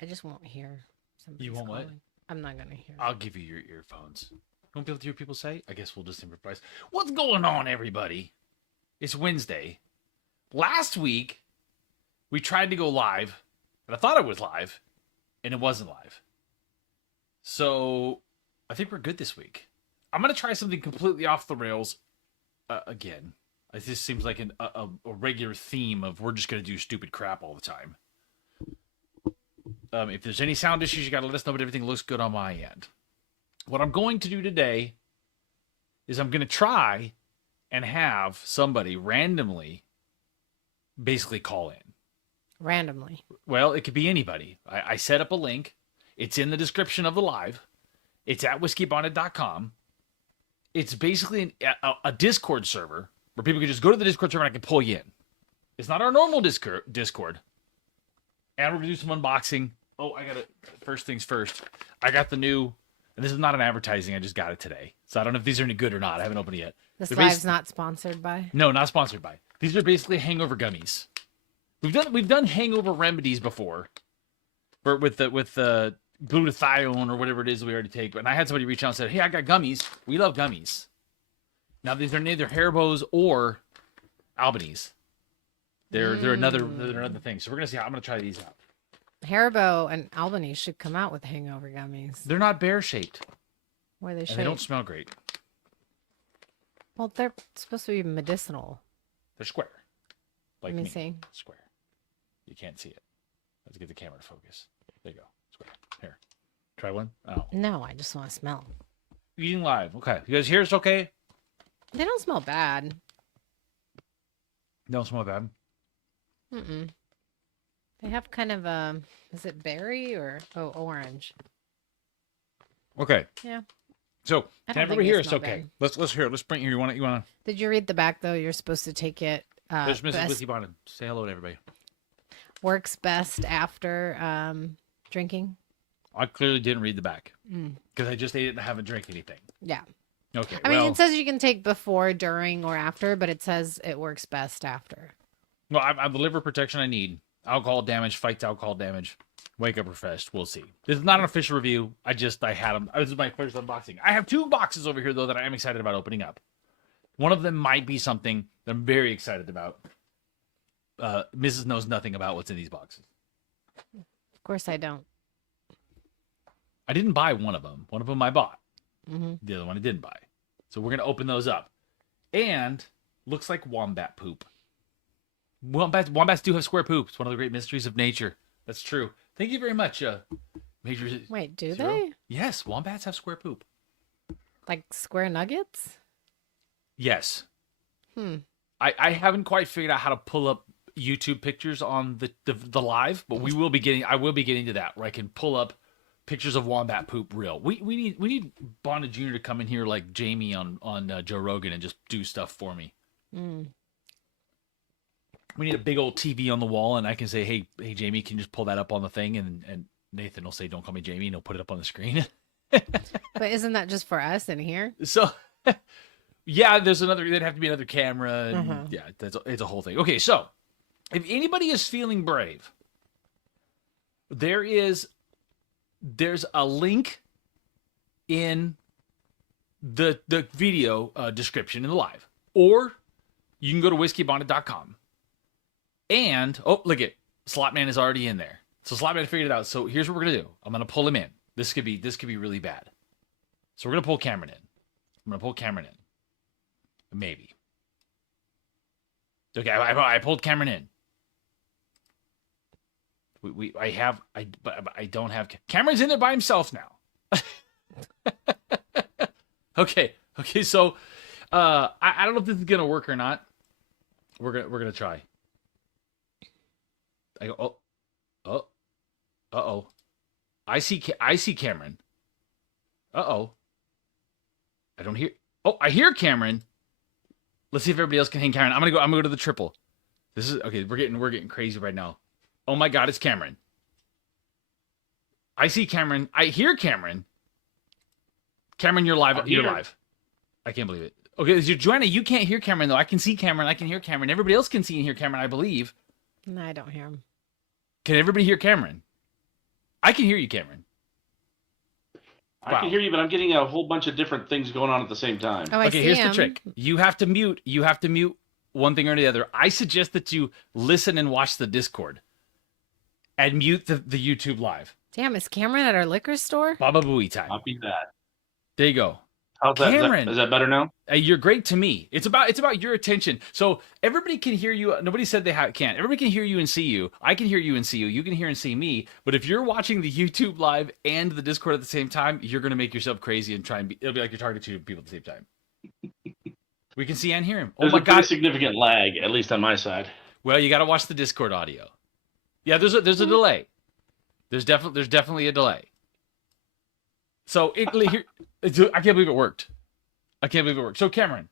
I just won't hear somebody. You won't calling. what? I'm not gonna hear. I'll give you your earphones. You won't be able to hear people say? I guess we'll just improvise. What's going on, everybody? It's Wednesday. Last week, we tried to go live, and I thought it was live, and it wasn't live. So, I think we're good this week. I'm going to try something completely off the rails again. It just seems like a regular theme of we're just going to do stupid crap all the time. If there's any sound issues, you got to let us know, but everything looks good on my end. What I'm going to do today is I'm going to try and have somebody randomly basically call in. Randomly. Well, it could be anybody. I set up a link. It's in the description of the live. It's at whiskeybonded.com. It's basically a Discord server where people can just go to the Discord server and I can pull you in. It's not our normal Discord. And we're going to do some unboxing. Oh, first things first. I got the new, and this is not an advertising. I just got it today. So I don't know if these are any good or not. I haven't opened it yet. This live's not sponsored by? No, not sponsored by. These are basically hangover gummies. We've done hangover remedies before, with the glutathione or whatever it is we already take. But I had somebody reach out and said, "Hey, I got gummies. We love gummies." Now these are neither Haribo's or Albanese. They're another thing. So we're gonna see how I'm gonna try these out. Haribo and Albany should come out with hangover gummies. They're not bear shaped. Where they should. And they don't smell great. Well, they're supposed to be medicinal. They're square. Like Let me see. Square. You can't see it. Let's get the camera to focus. There you go. Square. Here. Try one. Oh. No, I just want to smell. Eating live. Okay. You guys hear us okay? They don't smell bad. They don't smell bad. Mm-mm. They have kind of is it berry or orange? Okay. Yeah. So I can don't think everybody they hear us smell okay? bad. Let's hear it. Let's bring you. You want to? Did you read the back though? You're supposed to take it. There's Mrs. Whiskey Bonded. Say hello to everybody. Works best after drinking. I clearly didn't read the back Mm. because I just ate it and I haven't drank anything. Yeah. Okay. I mean, it says you can take before, during, or after, but it says it works best after. Well, I have the liver protection I need. Alcohol damage, fights alcohol damage. Wake up refreshed. We'll see. This is not an official review. I had them. This is my first unboxing. I have 2 boxes over here, though, that I am excited about opening up. One of them might be something that I'm very excited about. Mrs. knows nothing about what's in these boxes. Of course, I don't. I didn't buy one of them. One of them I bought. Mm-hmm. The other one I didn't buy. So we're going to open those up. And looks like wombat poop. Wombats do have square poop. It's one of the great mysteries of nature. That's true. Thank you very much, Major. Wait, do Zero. they? Yes, wombats have square poop. Like square nuggets? Yes. Hmm. I haven't quite figured out how to pull up YouTube pictures on the live, but I will be getting to that where I can pull up pictures of wombat poop real. We need Bonded Jr. to come in here like Jamie on Joe Rogan and just do stuff for me. Mm. We need a big old TV on the wall, and I can say, hey, Jamie, can you just pull that up on the thing? And Nathan will say, don't call me Jamie, and he'll put it up on the screen. But isn't that just for us in here? So, yeah, there's there'd have to be another camera, and yeah, it's a whole thing. Okay, so, if anybody is feeling brave, there's a link in the video description in the live, or you can go to whiskeybonded.com. And, oh, look it. Slotman is already in there. So Slotman figured it out. So here's what we're going to do. I'm going to pull him in. This could be really bad. So we're going to pull Cameron in. I'm going to pull Cameron in. Maybe. Okay, I pulled Cameron in. I don't have... Cameron's in there by himself now. Okay, so I don't know if this is going to work or not. We're gonna try. I go, uh-oh. I see Cameron. Uh-oh. I don't hear, I hear Cameron. Let's see if everybody else can hang Cameron. I'm gonna go to the triple. This is, okay, we're getting crazy right now. Oh my God, it's Cameron. I see Cameron. I hear Cameron. Cameron, you're live. You're live. I can't believe it. Okay, Joanna, you can't hear Cameron, though. I can see Cameron. I can hear Cameron. Everybody else can see and hear Cameron, I believe. No, I don't hear him. Can everybody hear Cameron? I can hear you, Cameron. I Wow. can hear you, but I'm getting a whole bunch of different things going on at the same time. Oh, I Okay, see here's him. the trick. You have to mute. You have to mute one thing or the other. I suggest that you listen and watch the Discord and mute the YouTube live. Damn, is Cameron at our liquor store? Baba Booey time. Copy that. There you go. How's that? Cameron. Is that better now? You're great to me. It's about your attention. So everybody can hear you. Nobody said they can't. Everybody can hear you and see you. I can hear you and see you. You can hear and see me. But if you're watching the YouTube live and the Discord at the same time, you're gonna make yourself crazy and try and it'll be like you're talking to two people at the same time. We can see and hear him. There's Oh my a pretty god! significant lag, at least on my side. Well, you got to watch the Discord audio. Yeah, there's a delay. There's definitely a delay. So here, I can't believe it worked. I can't believe it worked. So Cameron,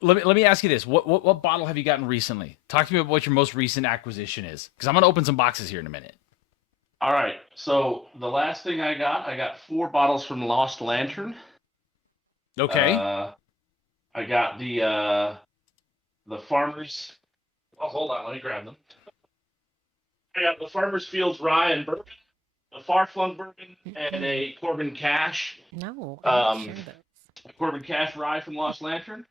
let me ask you this: what bottle have you gotten recently? Talk to me about what your most recent acquisition is, because I'm gonna open some boxes here in a minute. All right. So the last thing I got 4 bottles from Lost Lantern. Okay. I got the Farmers. Oh, hold on. Let me grab them. I got the Farmers Fields Rye and Bourbon, a Far Flung Bourbon, and a Corbin Cash. No, I didn't share those. Corbin Cash Rye from Lost Lantern.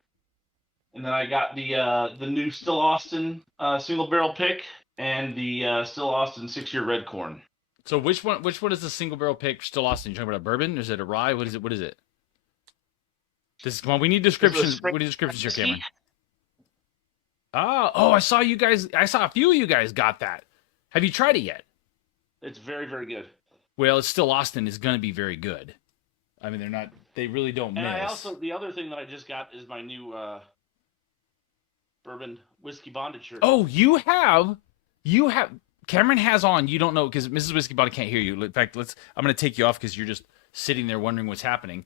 And then I got the new Still Austin single barrel pick and the Still Austin 6-year red corn. So which one is the single barrel pick? Still Austin? You talking about a bourbon? Or is it a rye? What is it? What is it? Come on, we need descriptions. We need descriptions here, Cameron. Oh, I saw you guys. I saw a few of you guys got that. Have you tried it yet? It's very, very good. Well, it's still Austin is going to be very good. I mean, they really don't miss. And the other thing that I just got is my new bourbon whiskey bonded shirt. Oh, you have, Cameron has on, you don't know, because Mrs. Whiskey Bonded can't hear you. In fact, I'm going to take you off because you're just sitting there wondering what's happening.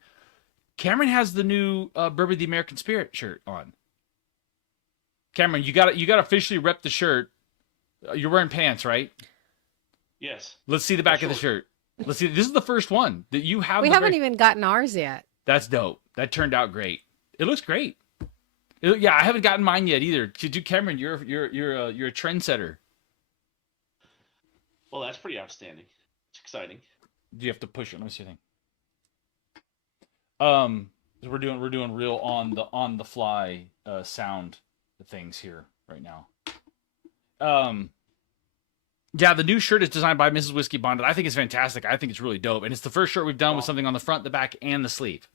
Cameron has the new Bourbon the American Spirit shirt on. Cameron, you got to officially rep the shirt. You're wearing pants, right? Yes. Let's see the back of the shirt. Let's see. This is the first one that you have. We haven't even gotten ours yet. That's dope. That turned out great. It looks great. Yeah, I haven't gotten mine yet either. Cameron, you're a trendsetter. Well, that's pretty outstanding. It's exciting. Do you have to push it? Let me see a thing. We're doing real on the fly sound things here right now. Yeah, the new shirt is designed by Mrs. Whiskey Bonded. I think it's fantastic. I think it's really dope, and it's the first shirt we've done with something on the front, the back, and the sleeve,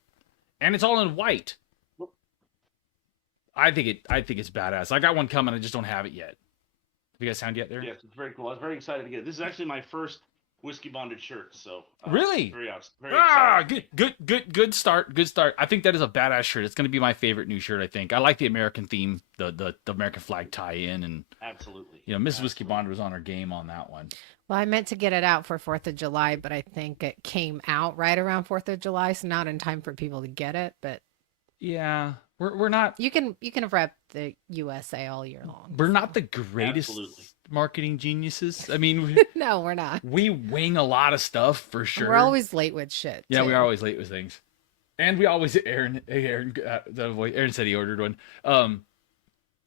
and it's all in white. I think it's badass. I got one coming. I just don't have it yet. Have you guys sound yet there? Yes, it's very cool. I was very excited to get it. This is actually my first whiskey bonded shirt, so really, very excited. Good start. Good start. I think that is a badass shirt. It's going to be my favorite new shirt. I think I like the American theme, the American flag tie-in, and absolutely. You know, Mrs. Whiskey Bonded was on her game on that one. Well, I meant to get it out for 4th of July, but I think it came out right around 4th of July, so not in time for people to get it. But yeah, we're not. You can rep the USA all year long. We're not the greatest marketing geniuses. I mean, no, we're not. We wing a lot of stuff for sure. We're always late with shit. Yeah, too. we are always late with things, and we always Aaron said he ordered one.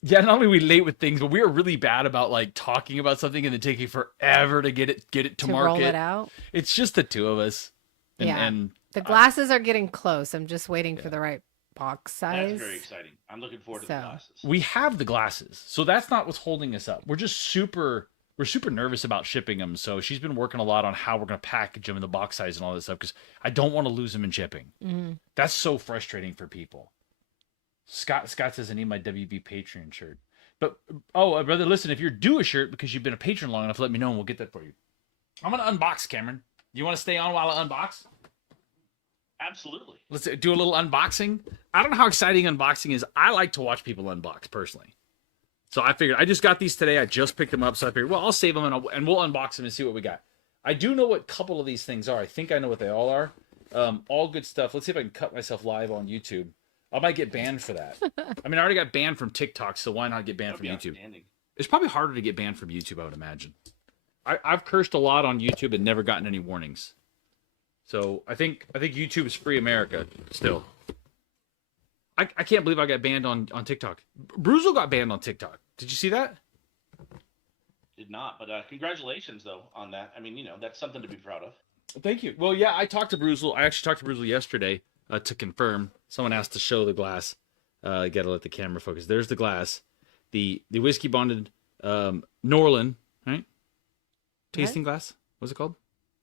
Yeah, not only are we late with things, but we are really bad about like talking about something and then taking forever to get it to market. Roll it out. It's just the two of us. And the glasses are getting close. I'm just waiting for the right box size. That's very exciting. I'm looking forward to the glasses. We have the glasses, so that's not what's holding us up. We're super nervous about shipping them. So she's been working a lot on how we're going to package them in the box size and all this stuff because I don't want to lose them in shipping. Mm-hmm. That's so frustrating for people. Scott says I need my WB Patreon shirt. But brother, listen, if you're due a shirt because you've been a patron long enough, let me know and we'll get that for you. I'm gonna unbox, Cameron. You want to stay on while I unbox? Absolutely. Let's do a little unboxing. I don't know how exciting unboxing is. I like to watch people unbox personally. So I figured I just got these today. I just picked them up, so I figured, well, I'll save them and we'll unbox them and see what we got. I do know what a couple of these things are. I think I know what they all are. All good stuff. Let's see if I can cut myself live on YouTube. I might get banned for that. I mean, I already got banned from TikTok, so why not get banned from YouTube? It's probably harder to get banned from YouTube, I would imagine. I've cursed a lot on YouTube and never gotten any warnings. So I think YouTube is free America still. I can't believe I got banned on TikTok. Bruzel got banned on TikTok. Did you see that? did not. But congratulations though on that. I mean, that's something to be proud of. Thank you. Well, yeah, I talked to Bruzel. I actually talked to Bruzel yesterday to confirm. Someone asked to show the glass. Got to let the camera focus. There's the glass. The whiskey bonded Norland, right? Tasting glass. What's it called?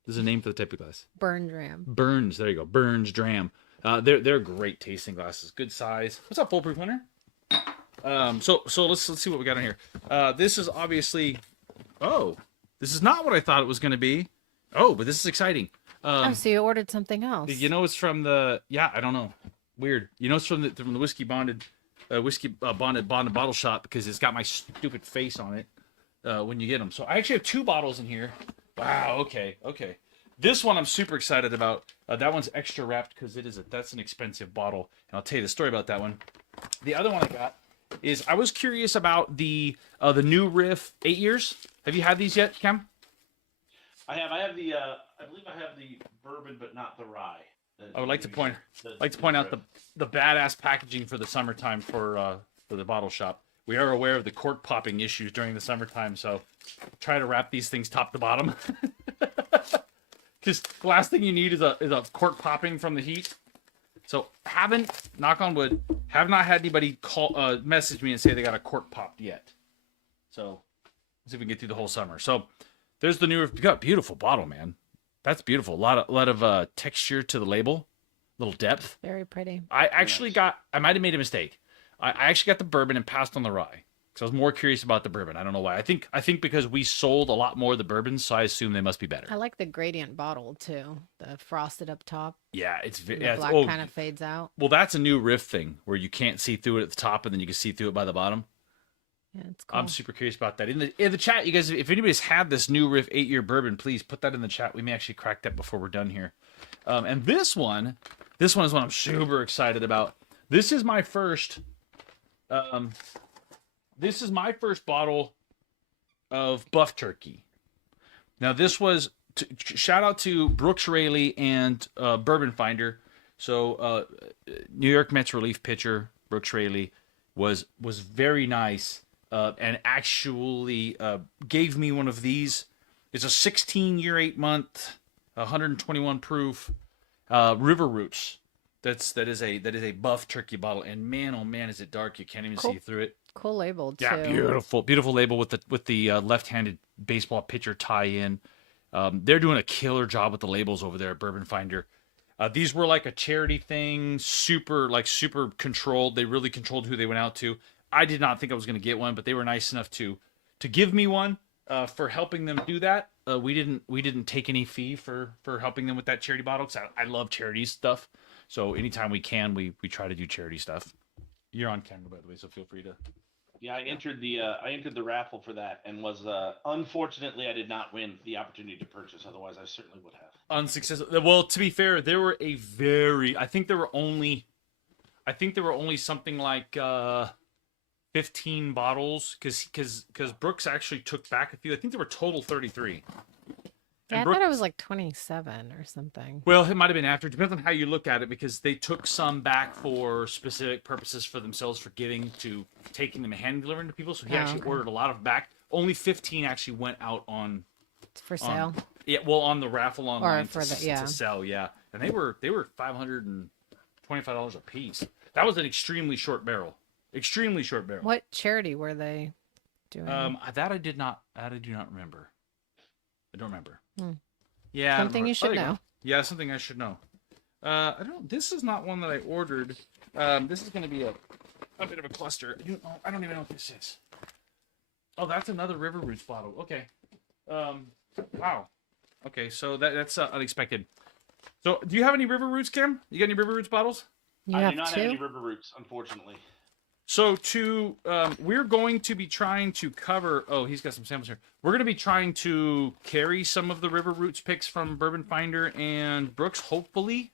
There's a name for the type of glass. Burn Dram. Burns. There you go. Burns Dram. They're great tasting glasses. Good size. What's up, Foolproof Hunter? So let's see what we got in here. This is obviously. Oh, this is not what I thought it was going to be. Oh, but this is exciting. So you ordered something else. It's from the I don't know. Weird. It's from the whiskey bonded bonded bottle shop because it's got my stupid face on it when you get them. So I actually have 2 bottles in here. Wow. Okay. This one I'm super excited about. That one's extra wrapped because that's an expensive bottle, and I'll tell you the story about that one. The other one I got is I was curious about the new Riff 8 years. Have you had these yet, Cam? I have the I believe I have the bourbon, but not the rye. I would like to point out the badass packaging for the summertime for the bottle shop. We are aware of the cork popping issues during the summertime, so try to wrap these things top to bottom. Because the last thing you need is a cork popping from the heat. So knock on wood, have not had anybody message me and say they got a cork popped yet. So let's see if we can get through the whole summer. So there's the newer, beautiful bottle, man. That's beautiful. A lot of texture to the label, little depth. Very pretty. I might have made a mistake. I actually got the bourbon and passed on the rye. because I was more curious about the bourbon. I don't know why. I think because we sold a lot more of the bourbons, so I assume they must be better. I like the gradient bottle too. The frosted up top. Yeah, it's The yeah, black kind of fades out. well, that's a new Riff thing where you can't see through it at the top and then you can see through it by the bottom. Yeah, it's cool. I'm super curious about that. In the chat, you guys, if anybody's had this new Riff 8-year bourbon, please put that in the chat. We may actually crack that before we're done here. And this one is one I'm super excited about. This is my first. This is my first bottle of Buff Turkey. Now, this was shout out to Brooks Raley and Bourbon Finder. So, New York Mets relief pitcher Brooks Raley was very nice and actually gave me one of these. It's a 16-year, 8-month, 121 proof River Roots. That is a Buff Turkey bottle, and man, oh man, is it dark! You can't even see through it. Cool label too. Yeah, beautiful label with the left-handed baseball pitcher tie-in. They're doing a killer job with the labels over there at Bourbon Finder. These were like a charity thing, super controlled. They really controlled who they went out to. I did not think I was going to get one, but they were nice enough to give me one for helping them do that. We didn't take any fee for helping them with that charity bottle because I love charity stuff. So anytime we can, we try to do charity stuff. You're on camera, by the way, so feel free to. Yeah, I entered the raffle for that and was unfortunately I did not win the opportunity to purchase. Otherwise, I certainly would have. Unsuccessful. Well, to be fair, there were I think there were only something like 15 bottles because Brooks actually took back a few. I think there were total 33. Yeah, I thought it was like 27 or something. Well, it might have been after. It depends on how you look at it because they took some back for specific purposes for themselves for giving to taking them and hand delivering to people. So he actually ordered a lot of back. Only 15 actually went out on For sale. on the raffle online to sell. Yeah, and they were $525 a piece. That was an extremely short barrel. What charity were they doing? That I do not remember. I don't remember. Yeah, Something you should know. Yeah, something I should know. I don't. This is not one that I ordered. This is going to be a bit of a cluster. I don't even know what this is. Oh, that's another River Roots bottle. Okay. Wow. Okay, so that's unexpected. So, do you have any River Roots, Kim? You got any River Roots bottles? I do not have any River Roots, unfortunately. So we're going to be trying to cover. Oh, he's got some samples here. We're going to be trying to carry some of the River Roots picks from Bourbon Finder and Brooks, hopefully.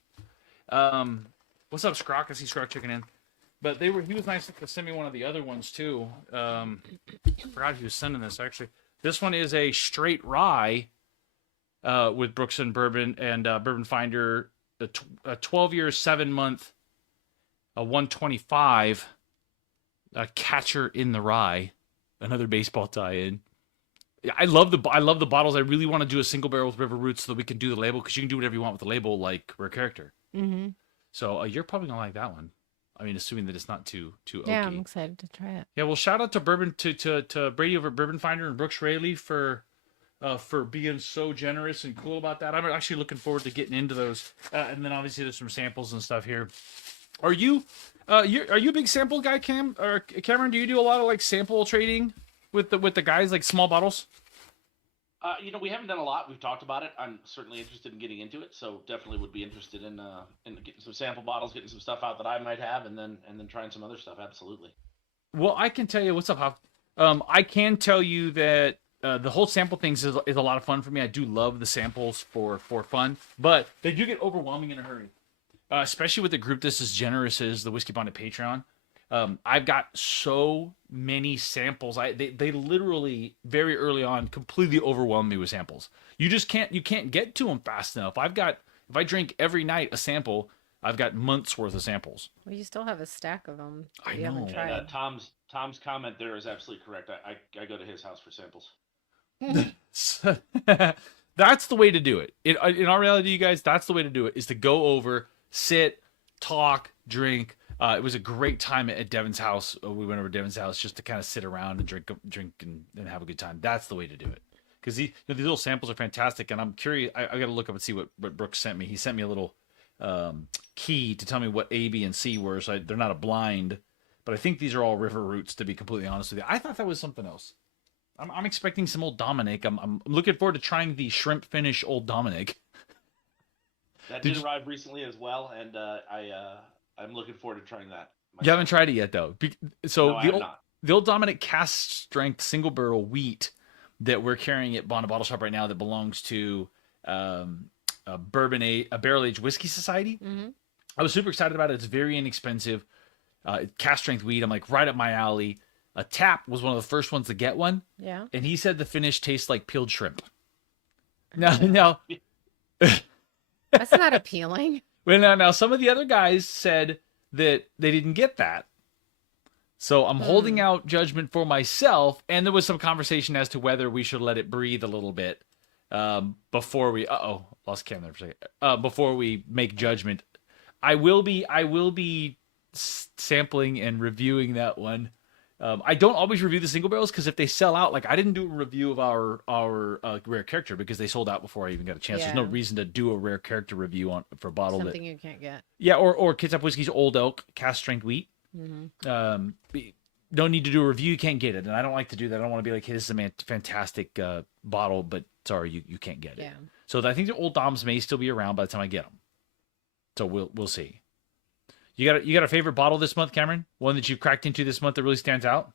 What's up, Scrock? I see Scrock checking in. But he was nice to send me one of the other ones too. I forgot he was sending this actually. This one is a straight rye with Brooks and Bourbon and Bourbon Finder. A 12-year, 7-month, a 125. A Catcher in the Rye, another baseball tie-in. I love the bottles. I really want to do a single barrel with River Roots so that we can do the label, because you can do whatever you want with the label, like rare character. Mm-hmm. So you're probably gonna like that one. I mean, assuming that it's not too oaky. Yeah, I'm excited to try it. Yeah, well, shout out to Bourbon to Brady over at Bourbon Finder and Brooks Raley for being so generous and cool about that. I'm actually looking forward to getting into those. And then obviously there's some samples and stuff here. Are you are you a big sample guy, Cam or Cameron? Do you do a lot of like sample trading with the guys, like small bottles? We haven't done a lot. We've talked about it. I'm certainly interested in getting into it, so definitely would be interested in getting some sample bottles, getting some stuff out that I might have, and then trying some other stuff. Absolutely. Well, I can tell you what's up, Hop. I can tell you that the whole sample things is a lot of fun for me. I do love the samples for fun, but they do get overwhelming in a hurry, especially with a group that's as generous as the Whiskey Bonded Patreon. I've got so many samples. They literally very early on completely overwhelmed me with samples. You can't get to them fast enough. If I drink every night a sample, I've got months worth of samples. Well, you still have a stack of them. I You haven't know. tried. And Tom's comment there is absolutely correct. I go to his house for samples. That's the way to do it. In our reality, you guys, that's the way to do it, is to go over, sit, talk, drink. It was a great time at Devin's house. We went over to Devin's house just to kind of sit around and drink and have a good time. That's the way to do it. Because these little samples are fantastic, and I'm curious. I got to look up and see what Brooks sent me. He sent me a little key to tell me what A, B, and C were. So they're not a blind, but I think these are all River Roots, to be completely honest with you. I thought that was something else. I'm expecting some Old Dominic. I'm looking forward to trying the shrimp finish Old Dominic. That did arrive recently as well, and I'm looking forward to trying that. You haven't tried it yet, though. So No, the Old Dominic cast strength single barrel wheat that we're carrying at Bond Bottle Shop right now, that belongs to a barrel aged whiskey society. Mm-hmm. I was super excited about it. It's very inexpensive. Cast strength wheat. I'm like, right up my alley. A Tap was one of the first ones to get one. Yeah. And he said the finish tastes like peeled shrimp. Now, That's not appealing. well, now some of the other guys said that they didn't get that. So I'm holding out judgment for myself. And there was some conversation as to whether we should let it breathe a little bit before we. Lost Cam there for a second. Before we make judgment, I will be sampling and reviewing that one. I don't always review the single barrels, because if they sell out, like I didn't do a review of our rare character because they sold out before I even got a chance. There's no Yeah. reason to do a rare character review for a bottle Something you can't get. or Kitsap Whiskey's Old Elk cast strength wheat. Mm-hmm. No need to do a review. You can't get it, and I don't like to do that. I don't want to be like, hey, this is a fantastic bottle, but sorry, you can't get it. Yeah. So I think the Old Doms may still be around by the time I get them. So we'll see. You got a favorite bottle this month, Cameron? One that you cracked into this month that really stands out?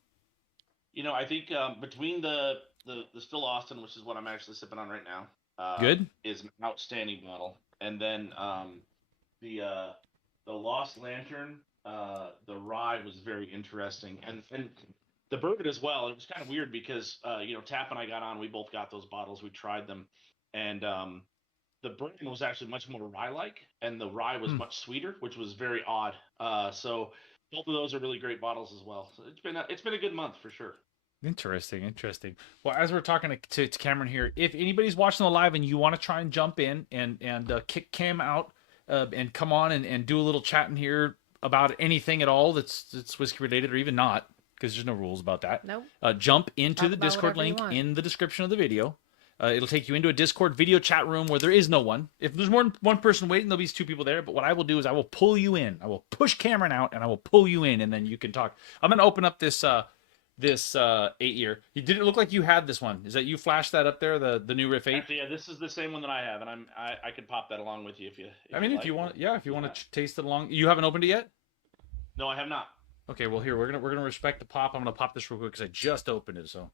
I think between the Still Austin, which is what I'm actually sipping on right now, Good. is an outstanding bottle, and then the Lost Lantern, the rye was very interesting, and the bourbon as well. It was kind of weird because Tap and I got on. We both got those bottles. We tried them, and the bourbon was actually much more rye-like, and the rye was much sweeter, which was very odd. So both of those are really great bottles as well. So it's been a good month for sure. Interesting. Well, as we're talking to Cameron here, if anybody's watching the live and you want to try and jump in and kick Cam out and come on and do a little chatting here about anything at all that's whiskey related, or even not, because there's no rules about that. Nope. Jump into Talk the about Discord whatever you link want. in the description of the video. It'll take you into a Discord video chat room where there is no one. If there's more than one person waiting, there'll be 2 people there. But what I will do is I will pull you in. I will push Cameron out, and I will pull you in, and then you can talk. I'm going to open up this 8-year. You didn't look like you had this one. Is that you flashed that up there, the new Riff 8? Actually, yeah, this is the same one that I have, and I could pop that along with you if you. If you want, if you want to taste it along. You haven't opened it yet? No, I have not. Okay, well here we're gonna respect the pop. I'm gonna pop this real quick because I just opened it. So,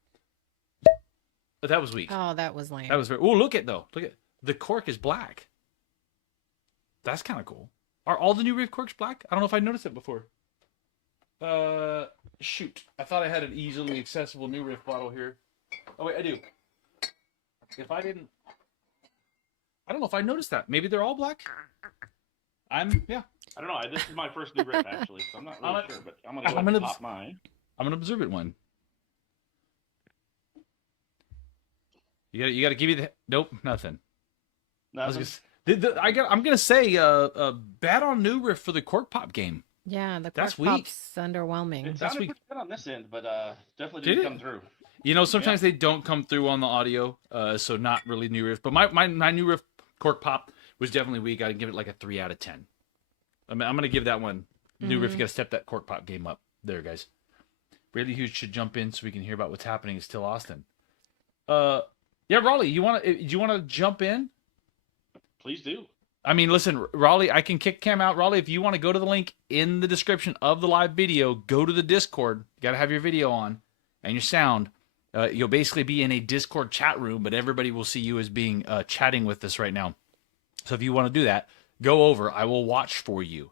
but that was weak. Oh, that was lame. That was very. Oh, look at the cork is black. That's kind of cool. Are all the new Riff corks black? I don't know if I noticed it before. Shoot. I thought I had an easily accessible new Riff bottle here. Oh wait, I do. If I didn't, I don't know if I noticed that. Maybe they're all black. I don't know. This is my first new rip actually, so I'm not really sure. But I'm gonna go ahead and pop mine. I'm gonna observe it one. You got to give me the nope, nothing. I was Nothing? I'm gonna say bad on New Riff for the cork pop game. Yeah, the That's cork weak. pop's underwhelming. It That's sounded weak. pretty good on this end, but definitely Did didn't it? come through. You know, sometimes they don't come through on the audio, so not really New Riff. But my New Riff cork pop was definitely weak. I'd give it like a 3 out of 10. I mean, I'm gonna give that one New Riff. You got to step that cork pop game up there, guys. Brady Hughes should jump in so we can hear about what's happening. It's still Austin. Yeah, Raleigh, do you want to jump in? Please do. I mean, listen, Raleigh, I can kick Cam out. Raleigh, if you want to go to the link in the description of the live video, go to the Discord. You got to have your video on and your sound. You'll basically be in a Discord chat room, but everybody will see you as being chatting with us right now. So if you want to do that, go over. I will watch for you.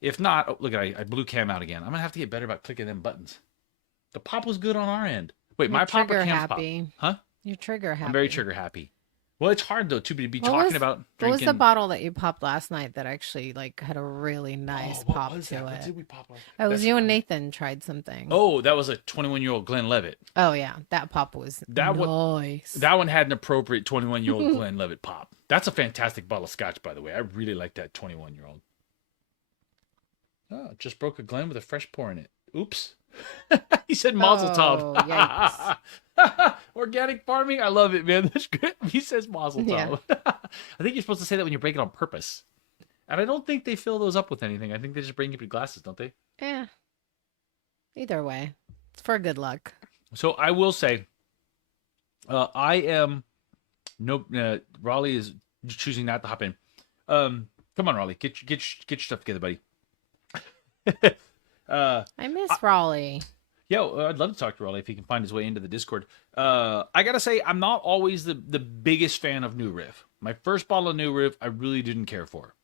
If not, oh, look, I blew Cam out again. I'm going to have to get better about clicking them buttons. The pop was good on our end. Wait, You're my pop or trigger Cam's happy. pop? Huh? You're trigger happy. I'm very trigger happy. Well, it's hard though to be What talking was- about What drinking. was the bottle that you popped last night that actually like had a really nice what pop was to that? What it? did we pop like? Oh, it was That's- you and Nathan tried something. Oh, that was a 21-year-old Glenlivet. Oh, yeah, that pop was That one- nice. That one had an appropriate 21-year-old Glenlivet pop. That's a fantastic bottle of scotch, by the way. I really like that 21-year-old. Oh, just broke a Glen with a fresh pour in it. Oops. He said Mazel Oh, Tov. Organic farming. I love it, man. That's good. He says Mazel Yeah. Tov. I think you're supposed to say that when you break it on purpose. And I don't think they fill those up with anything. I think they just bring empty glasses, don't they? Yeah. Either way, it's for good luck. So I will say, I am Raleigh is choosing not to hop in. Come on, Raleigh, get your stuff together, buddy. I miss Raleigh. Yeah, I'd love to talk to Raleigh if he can find his way into the Discord. I gotta say, I'm not always the biggest fan of New Riff. My first bottle of New Riff, I really didn't care for.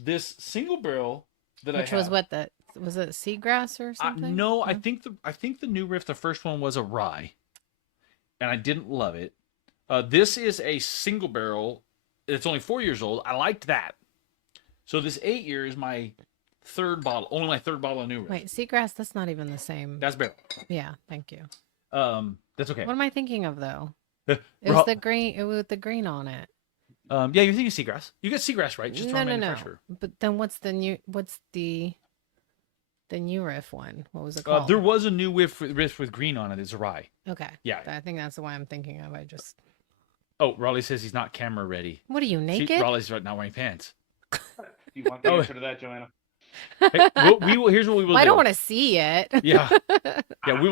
This single barrel that Which I was have, what was it seagrass or something? no, I think the New Riff, the first one was a rye, and I didn't love it. This is a single barrel. It's only 4 years old. I liked that. So this 8 year is my third bottle, only my third bottle of New Riff. Wait, seagrass, that's not even the same. That's barrel. Yeah, thank you. That's okay. What am I thinking of though? It It was the green. It was with the green on it. Yeah, you're thinking seagrass. You get seagrass right, just from manufacturer. But then what's the new riff one? What was it called? There was a new riff with green on it. It's a rye. Okay. Yeah. I think that's the one I'm thinking of. I just. Oh, Raleigh says he's not camera ready. What are you naked? Raleigh's right now wearing pants. You want the answer to that, Joanna? Hey, we will. Here's what we will Well, I do. don't want to see it. Yeah, yeah.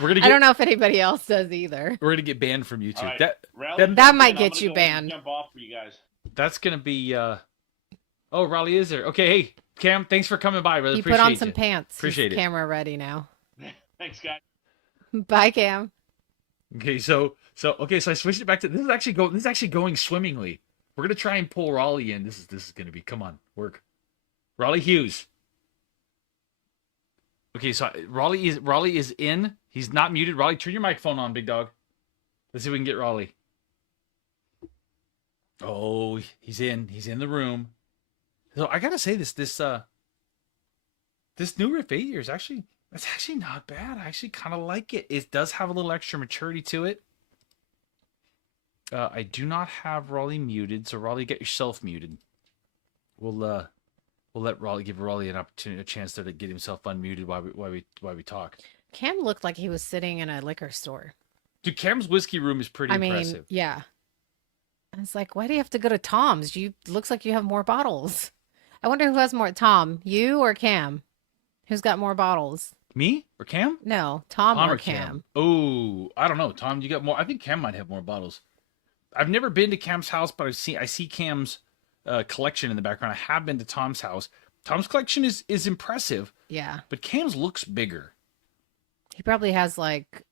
We're gonna I get. don't know if anybody else does either. We're gonna get banned from YouTube. All right. That Rally, That might I'm get gonna you go banned. Jump off for you guys. that's gonna be. Oh, Raleigh is there? Okay, hey Cam, thanks for coming by. Really He appreciate put on some you. pants. Appreciate He's it. camera ready now. Thanks, guys. Bye, Cam. Okay, so I switched it back to this is actually going swimmingly. We're gonna try and pull Raleigh in. This is gonna be, come on, work. Raleigh Hughes. Okay, so Raleigh is in. He's not muted. Raleigh, turn your microphone on, big dog. Let's see if we can get Raleigh. Oh, he's in. He's in the room. So I gotta say this new Riff 8 year is actually not bad. I actually kind of like it. It does have a little extra maturity to it. I do not have Raleigh muted, so Raleigh, get yourself muted. We'll let Raleigh, give Raleigh an opportunity, a chance there to get himself unmuted while we talk. Cam looked like he was sitting in a liquor store. Dude, Cam's whiskey room is pretty impressive. Yeah. I was like, why do you have to go to Tom's? Looks like you have more bottles. I wonder who has more. Tom, you or Cam? Who's got more bottles? Me or Cam? No, Tom or Cam. Oh, I don't know. Tom, you got more. I think Cam might have more bottles. I've never been to Cam's house, but I see Cam's collection in the background. I have been to Tom's house. Tom's collection is impressive, Yeah. but Cam's looks bigger. He probably has like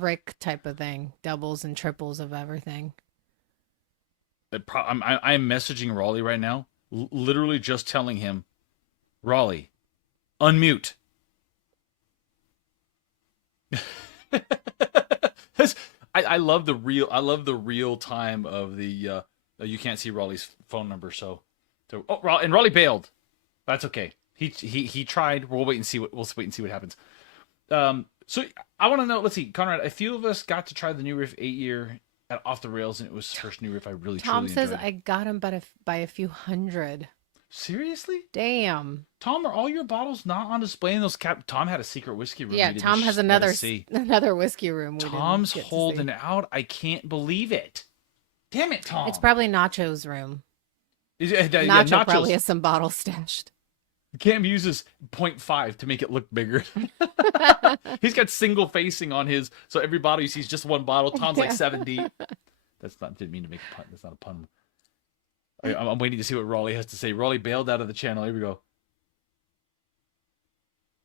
Rick type of thing, doubles and triples of everything. I'm messaging Raleigh right now, literally just telling him, Raleigh, unmute. I love the real time of the you can't see Raleigh's phone number, so and Raleigh bailed. That's okay. He tried. We'll wait and see what happens. So I want to know. Let's see, Conrad. A few of us got to try the new riff 8-year at Off the Rails, and it was the first new riff I really Tom truly says enjoyed. I got him by a few hundred. Seriously, Damn. Tom, are all your bottles not on display in those cap? Tom had a secret whiskey room. Yeah, He didn't Tom has let us another see. another whiskey room we didn't Tom's get to holding see. out. I can't believe it. Damn it, Tom. It's probably Nacho's room. Yeah, Nacho probably nachos. has some bottles stashed. Cam uses 0.5 to make it look bigger. He's got single facing on his, so every bottle you see is just one bottle. Tom's like 7 deep. That's not, didn't mean to make a pun. That's not a pun. I'm waiting to see what Raleigh has to say. Raleigh bailed out of the channel. Here we go.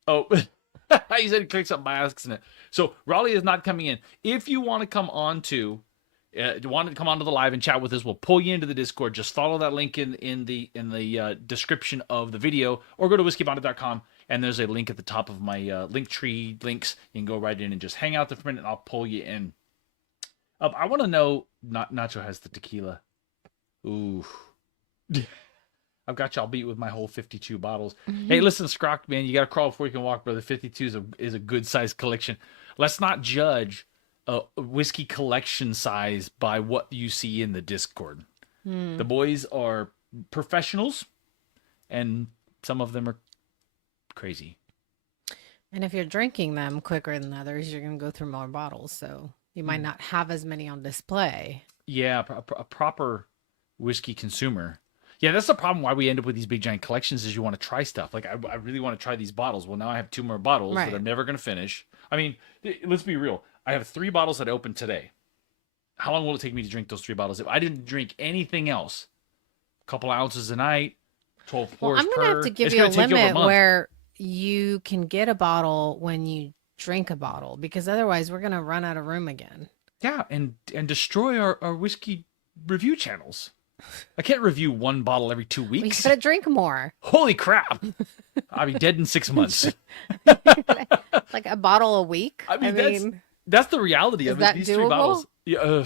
Oh, he said he clicked up by accident. So Raleigh is not coming in. If you want to come on to, onto the live and chat with us, we'll pull you into the Discord. Just follow that link in the description of the video, or go to whiskeybounded.com, and there's a link at the top of my link tree links. You can go right in and just hang out there for a minute, and I'll pull you in. I want to know. Nacho has the tequila. Ooh. I've got y'all beat with my whole 52 bottles. Hey, listen, Scrock, man, you got to crawl before you can walk, brother. 52 is a good size collection. Let's not judge a whiskey collection size by what you see in the Discord. The boys are professionals, and some of them are crazy. And if you're drinking them quicker than others, you're going to go through more bottles. So you might not have as many on display. Yeah, a proper whiskey consumer. Yeah, that's the problem why we end up with these big giant collections is you want to try stuff. Like, I really want to try these bottles. Well, now I have 2 more bottles that I'm never going to finish. I mean, let's be real. I have 3 bottles that I opened today. How long will it take me to drink those 3 bottles? If I didn't drink anything else, a couple ounces a night, 12 pours I'm going to have to give it's you a gonna take over limit month. where you can get a bottle when you drink a bottle, because otherwise we're going to run out of room again. Yeah, and destroy our whiskey review channels. I can't review 1 bottle every 2 We weeks. got to drink more. Holy crap. I'll be dead in 6 months. Like a bottle a week. I mean, that's the reality of is it. that These 3 doable? bottles. Yeah,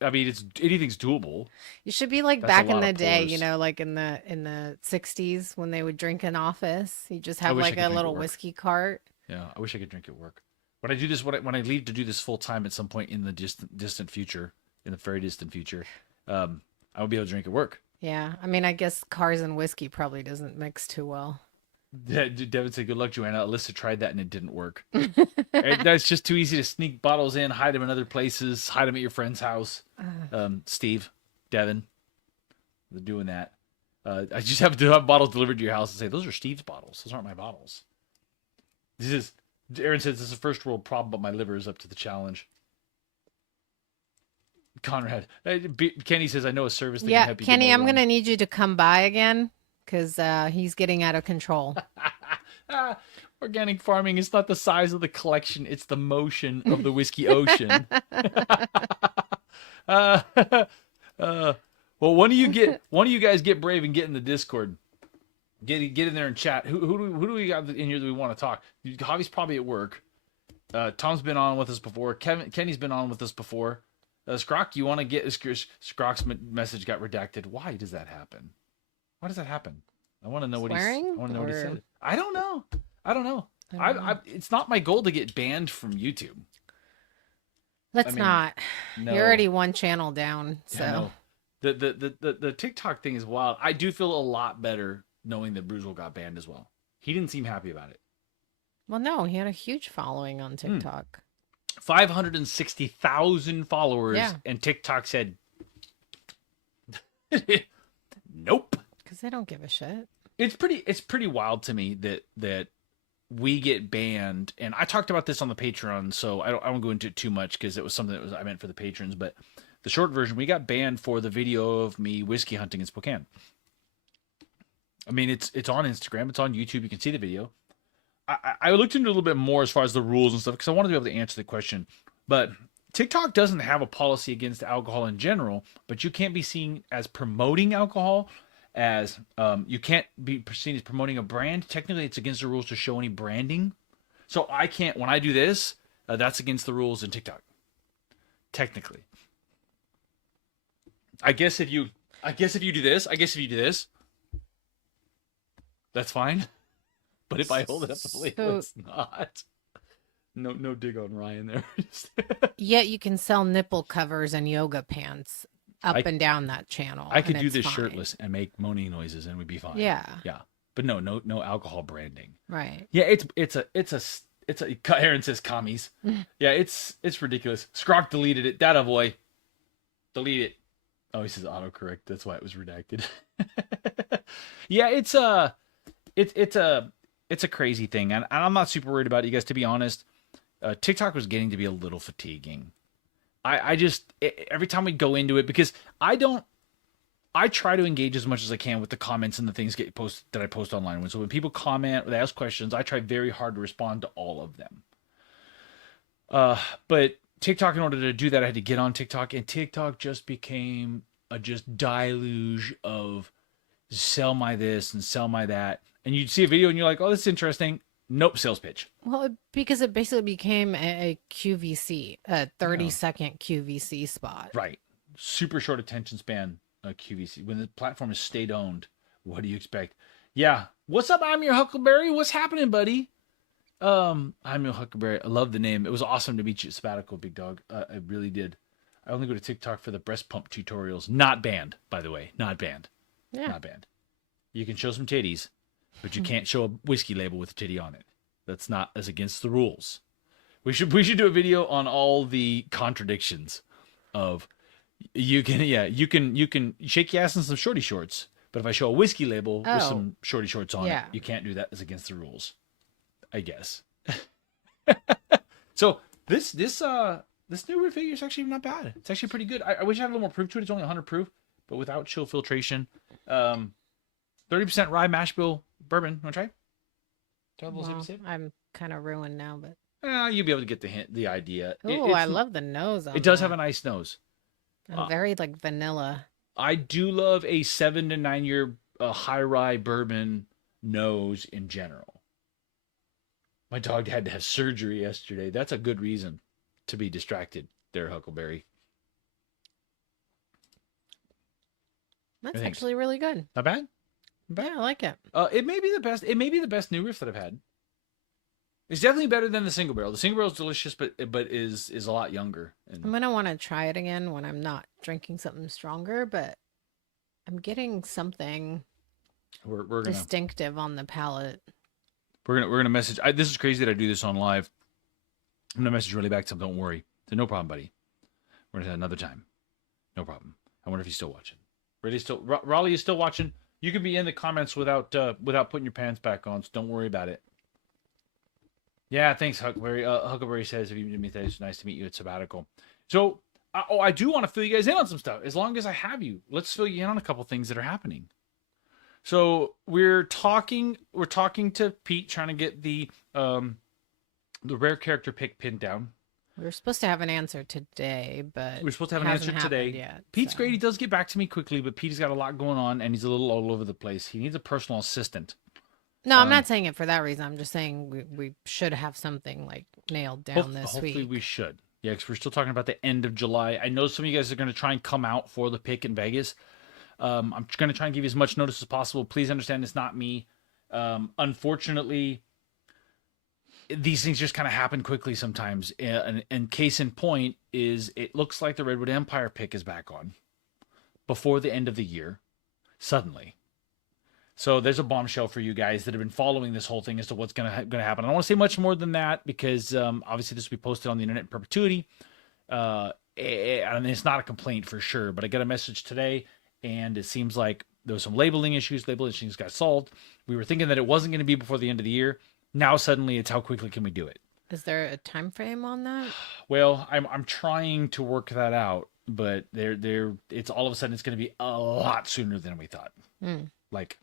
I mean, anything's doable. You should be like That's a back in lot the of day, pours. like in the 60s when they would drink in office. You just I have wish I like could a drink little at work. whiskey cart. Yeah, I wish I could drink at work. When I do this, when I leave to do this full time at some point in the distant future, in the very distant future, I will be able to drink at work. Yeah, I mean, I guess cars and whiskey probably doesn't mix too well. Devin said, "Good luck, Joanna." Alyssa tried that and it didn't work. That's just too easy to sneak bottles in, hide them in other places, hide them at your friend's house. Steve, Devin, they're doing that. I just have to have bottles delivered to your house and say, "Those are Steve's bottles. Those aren't my bottles." Aaron says, "This is a first world problem, but my liver is up to the challenge." Conrad, Kenny says, "I know a service that can Yeah, help you." Kenny, I'm gonna need you to come by again because he's getting out of control. Organic farming is not the size of the collection; it's the motion of the whiskey ocean. Well, one of you guys get brave and get in the Discord. Get in there and chat. Who do we got in here that we want to talk? Javi's probably at work. Tom's been on with us before. Kenny's been on with us before. Scrock, you want to get Scrock's message got redacted? Why does that happen? Why does that happen? I want to know what Swearing? I want to know what he Or- said. I don't know. I don't know. I don't know. It's not my goal to get banned from YouTube. Let's I mean, not. No. You're already 1 channel down, so Yeah, no. The TikTok thing is wild. I do feel a lot better knowing that Bruzel got banned as well. He didn't seem happy about it. well, no, he had a huge following on TikTok. 560,000 followers, Yeah. and TikTok said, "Nope." Because they don't give a shit. It's pretty wild to me that we get banned, and I talked about this on the Patreon, so I won't go into it too much because it was something I meant for the patrons. But the short version, we got banned for the video of me whiskey hunting in Spokane. I mean, it's on Instagram, it's on YouTube. You can see the video. I looked into a little bit more as far as the rules and stuff because I wanted to be able to answer the question. But TikTok doesn't have a policy against alcohol in general, but you can't be seen as promoting alcohol, as you can't be seen as promoting a brand. Technically, it's against the rules to show any branding. So I can't, when I do this, that's against the rules in TikTok. Technically. I guess if you do this, that's fine. But if I hold it up to the label, So- it's not. No dig on Ryan there. Yet you can sell nipple covers and yoga pants up I- and down that channel. I could and do it's this fine. shirtless and make moaning noises, and we'd be fine. Yeah. Yeah. But no alcohol branding. Right. Yeah, it's a. Aaron says commies. Yeah, it's ridiculous. Scrock deleted it. That boy. Delete it. Oh, he says autocorrect. That's why it was redacted. Yeah, it's a crazy thing, and I'm not super worried about it, you guys. To be honest, TikTok was getting to be a little fatiguing. I just every time we go into it, because I try to engage as much as I can with the comments and the things that I post online. So when people comment or they ask questions, I try very hard to respond to all of them. But TikTok, in order to do that, I had to get on TikTok, and TikTok just became a just deluge of sell my this and sell my that. And you'd see a video and you're like, oh, this is interesting. Nope, sales pitch. Well, because it basically became a QVC, a 30-second QVC spot. Right. Super short attention span QVC. When the platform is state-owned, what do you expect? Yeah. What's up? I'm your Huckleberry. What's happening, buddy? I'm your Huckleberry. I love the name. It was awesome to meet you at Sabbatical, big dog. I really did. I only go to TikTok for the breast pump tutorials. Not banned, by the way. Not banned. Yeah. Not banned. You can show some titties, but you can't show a whiskey label with a titty on it. That's against the rules. We should do a video on all the contradictions of you can shake your ass in some shorty shorts, but if I show a whiskey label with some shorty shorts on it, you can't do that. It's against the rules, I guess. So this new figure is actually not bad. It's actually pretty good. I wish I had a little more proof to it. It's only 100 proof, but without chill filtration. 30% rye mash bill bourbon. Want to try? Well, I'm kind of ruined now, but You'll be able to get the hint, the idea. oh, I love the nose on it. Does that. have a nice nose. Very like vanilla. I do love a 7 to 9 year high rye bourbon nose in general. My dog had to have surgery yesterday. That's a good reason to be distracted there, Huckleberry. That's actually really good. Not bad? Yeah, I like it. It may be the best. It may be the best new riff that I've had. It's definitely better than the single barrel. The single barrel is delicious, but is a lot younger. And I'm gonna want to try it again when I'm not drinking something stronger, but I'm getting something we're gonna distinctive on the palate. we're gonna message. This is crazy that I do this on live. I'm gonna message Riley back. So don't worry. So no problem, buddy. We're gonna have another time. No problem. I wonder if he's still watching. Raleigh is still watching. You can be in the comments without putting your pants back on, so don't worry about it. Yeah, thanks, Huckleberry. Huckleberry says, if you did me that, it's nice to meet you at Sabbatical. So, I do want to fill you guys in on some stuff. As long as I have you, let's fill you in on a couple things that are happening. So, we're talking to Pete, trying to get the rare character pick pinned down. We were supposed to have an answer today, but we're supposed to have an answer today. Yet, Pete's great. He does get back to me quickly, but Pete's got a lot going on, and he's a little all over the place. He needs a personal assistant. No, I'm not saying it for that reason. I'm just saying we should have something like nailed down this week. Hopefully we should. Yeah, because we're still talking about the end of July. I know some of you guys are going to try and come out for the pick in Vegas. I'm going to try and give you as much notice as possible. Please understand it's not me. Unfortunately, these things just kind of happen quickly sometimes. And case in point is it looks like the Redwood Empire pick is back on before the end of the year, suddenly. So there's a bombshell for you guys that have been following this whole thing as to what's going to happen. I don't want to say much more than that because obviously this will be posted on the internet in perpetuity. And it's not a complaint for sure, but I got a message today and it seems like there was some labeling issues. Labeling issues got solved. We were thinking that it wasn't going to be before the end of the year. Now suddenly it's how quickly can we do it? Is there a time frame on that? Well, I'm trying to work that out, but it's all of a sudden it's going to be a lot sooner than we thought. Like,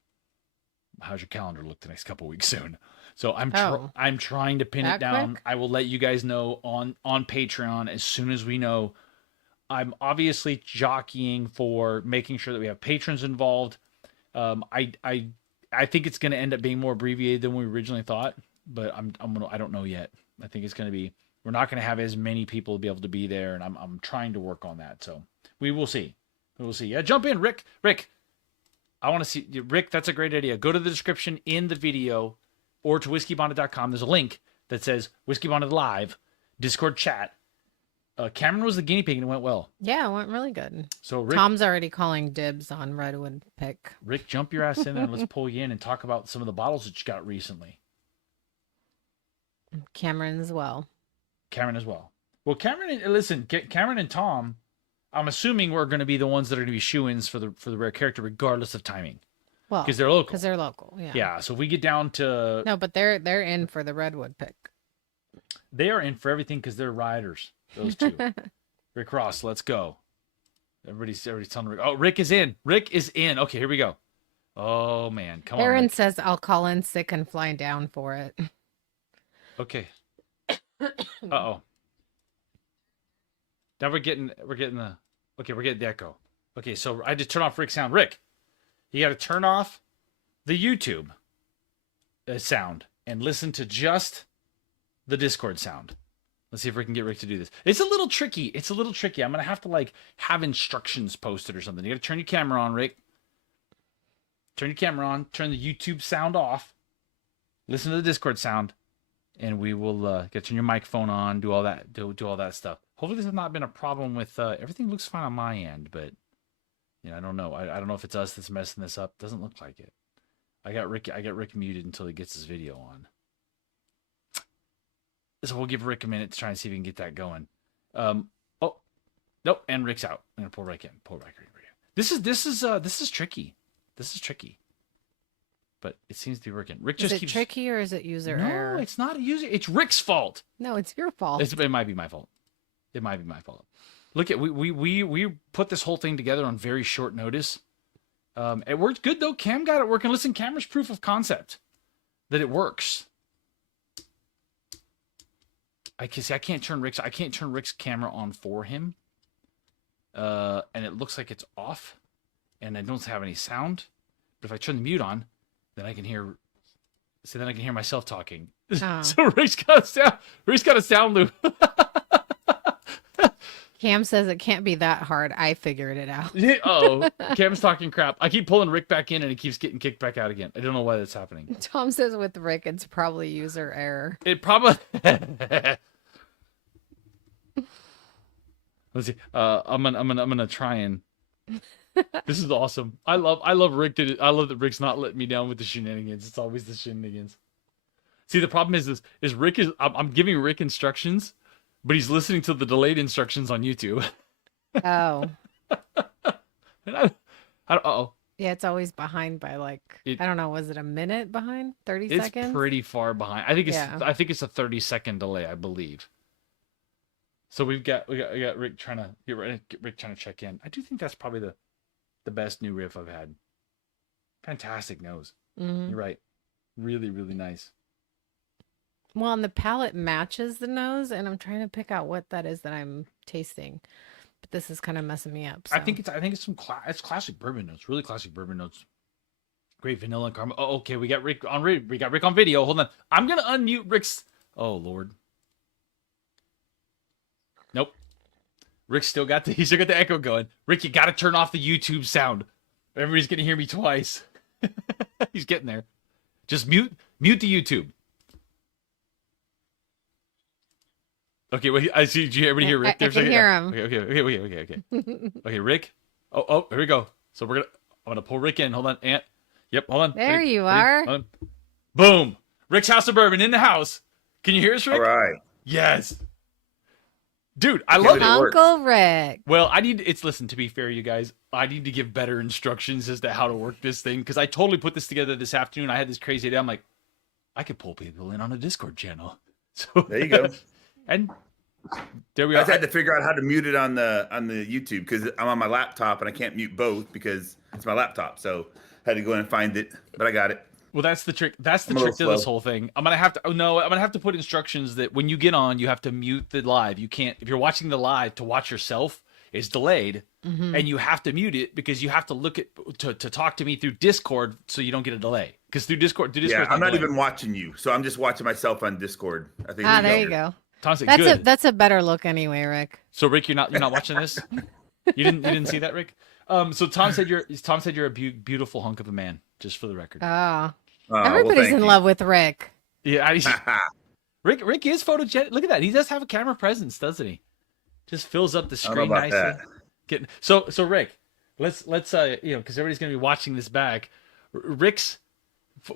how's your calendar look the next couple of weeks soon? So I'm trying to pin it down. Quick? I will let you guys know on Patreon as soon as we know. I'm obviously jockeying for making sure that we have patrons involved. I think it's going to end up being more abbreviated than we originally thought, but I don't know yet. I think it's going to be, we're not going to have as many people be able to be there, and I'm trying to work on that. So we will see. Yeah, jump in, Rick. I want to see Rick. That's a great idea. Go to the description in the video or to whiskeybonnet.com. There's a link that says Whiskey Bonded Live, Discord chat. Cameron was the guinea pig and it went well. Yeah, it went really good. So Rick, Tom's already calling dibs on Redwood pick. Rick, jump your ass in there and let's pull you in and talk about some of the bottles that you got recently. Cameron as well. Cameron as well. Well, Cameron and Tom, I'm assuming we're going to be the ones that are going to be shoo-ins for the rare character, regardless of timing, Well, because they're local. Because they're local. Yeah. Yeah. So if we get down to No, but they're in for the Redwood pick. they are in for everything because they're riders. Those two. Rick Ross, let's go. Everybody's telling Rick. Oh, Rick is in. Rick is in. Okay, here we go. Oh man, come on. Aaron Rick. says I'll call in sick and fly down for it. Okay. Uh-oh. Now we're getting the echo. Okay, so I had to turn off Rick's sound. Rick, you got to turn off the YouTube sound and listen to just the Discord sound. Let's see if we can get Rick to do this. It's a little tricky. I'm going to have to have instructions posted or something. You got to turn your camera on, Rick. Turn your camera on, turn the YouTube sound off. Listen to the Discord sound. And we will get turn your microphone on, do all that, do all that stuff. Hopefully, this has not been a problem with everything. Looks fine on my end, but I don't know. I don't know if it's us that's messing this up. Doesn't look like it. I got Rick muted until he gets his video on. So we'll give Rick a minute to try and see if we can get that going. Oh, nope, and Rick's out. I'm gonna pull Rick in. This is tricky. This is tricky. But it seems to be working. Rick just Is it tricky or is it user error? No, it's not user. It's Rick's fault. No, it's your fault. It might be my fault. Look at we put this whole thing together on very short notice. It worked good though. Cam got it working. Listen, Camera's proof of concept that it works. I can't turn Rick's camera on for him. And it looks like it's off, and I don't have any sound. But if I turn the mute on, then I can hear. So then I can hear myself talking. Oh. So Rick's got a sound loop. Cam says it can't be that hard. I figured it out. Oh, Cam's talking crap. I keep pulling Rick back in, and he keeps getting kicked back out again. I don't know why that's happening. Tom says with Rick, it's probably user error. It probably. Let's see. I'm gonna try and. This is awesome. I love Rick. I love that Rick's not letting me down with the shenanigans. It's always the shenanigans. See, the problem is Rick is. I'm giving Rick instructions, but he's listening to the delayed instructions on YouTube. Oh. And uh-oh. Yeah, it's always behind by I don't know, was it a minute behind? 30 It's seconds? pretty far behind. I think it's a 30-second delay, I believe. So we got Rick trying to check in. I do think that's probably the best new riff I've had. Fantastic nose. Mm-hmm. You're right. Really, really nice. Well, and the palate matches the nose, and I'm trying to pick out what that is that I'm tasting. But this is kind of messing me up. So. I think it's some it's classic bourbon notes. Really classic bourbon notes. Great vanilla and caramel. Oh, okay, we got Rick on video. Hold on. I'm gonna unmute Rick's. Oh Lord. Nope. He's still got the echo going. Rick, you gotta turn off the YouTube sound. Everybody's gonna hear me twice. He's getting there. Just mute the YouTube. Okay, wait, I see. Did you everybody hear Rick? I can hear him. Okay. Okay, Rick. Oh, here we go. So I'm gonna pull Rick in. Hold on, Ant. Yep, hold on. There Ready? you are. Hold on. Boom. Rick's House of Bourbon in the house. Can you hear us, Rick? All right. Yes. Dude, I love it. Uncle Rick. Well, listen, to be fair, you guys, I need to give better instructions as to how to work this thing, because I totally put this together this afternoon. I had this crazy idea. I'm like, I could pull people in on a Discord channel. So There you go. And there we I are. just had to figure out how to mute it on the YouTube because I'm on my laptop and I can't mute both because it's my laptop. So I had to go in and find it, but I got it. Well, that's the trick. That's the trick to this whole thing. I'm gonna have to put instructions that when you get on, you have to mute the live. You can't, if you're watching the live to watch yourself, it's delayed, and you have to mute it because you have to look at to talk to me through Discord so you don't get a delay. Because through Discord, I'm not even watching you, so I'm just watching myself on Discord. I think. There you go. Tom said, good. That's a better look anyway, Rick. So Rick, you're not watching this. You didn't see that, Rick. So Tom said you're a beautiful hunk of a man. Just for the record. Oh. Everybody's in love with Rick. Yeah, Rick is photogenic. Look at that. He does have a camera presence, doesn't he? Just fills up the I don't know screen about nicely. that. So Rick, let's because everybody's gonna be watching this back. Rick's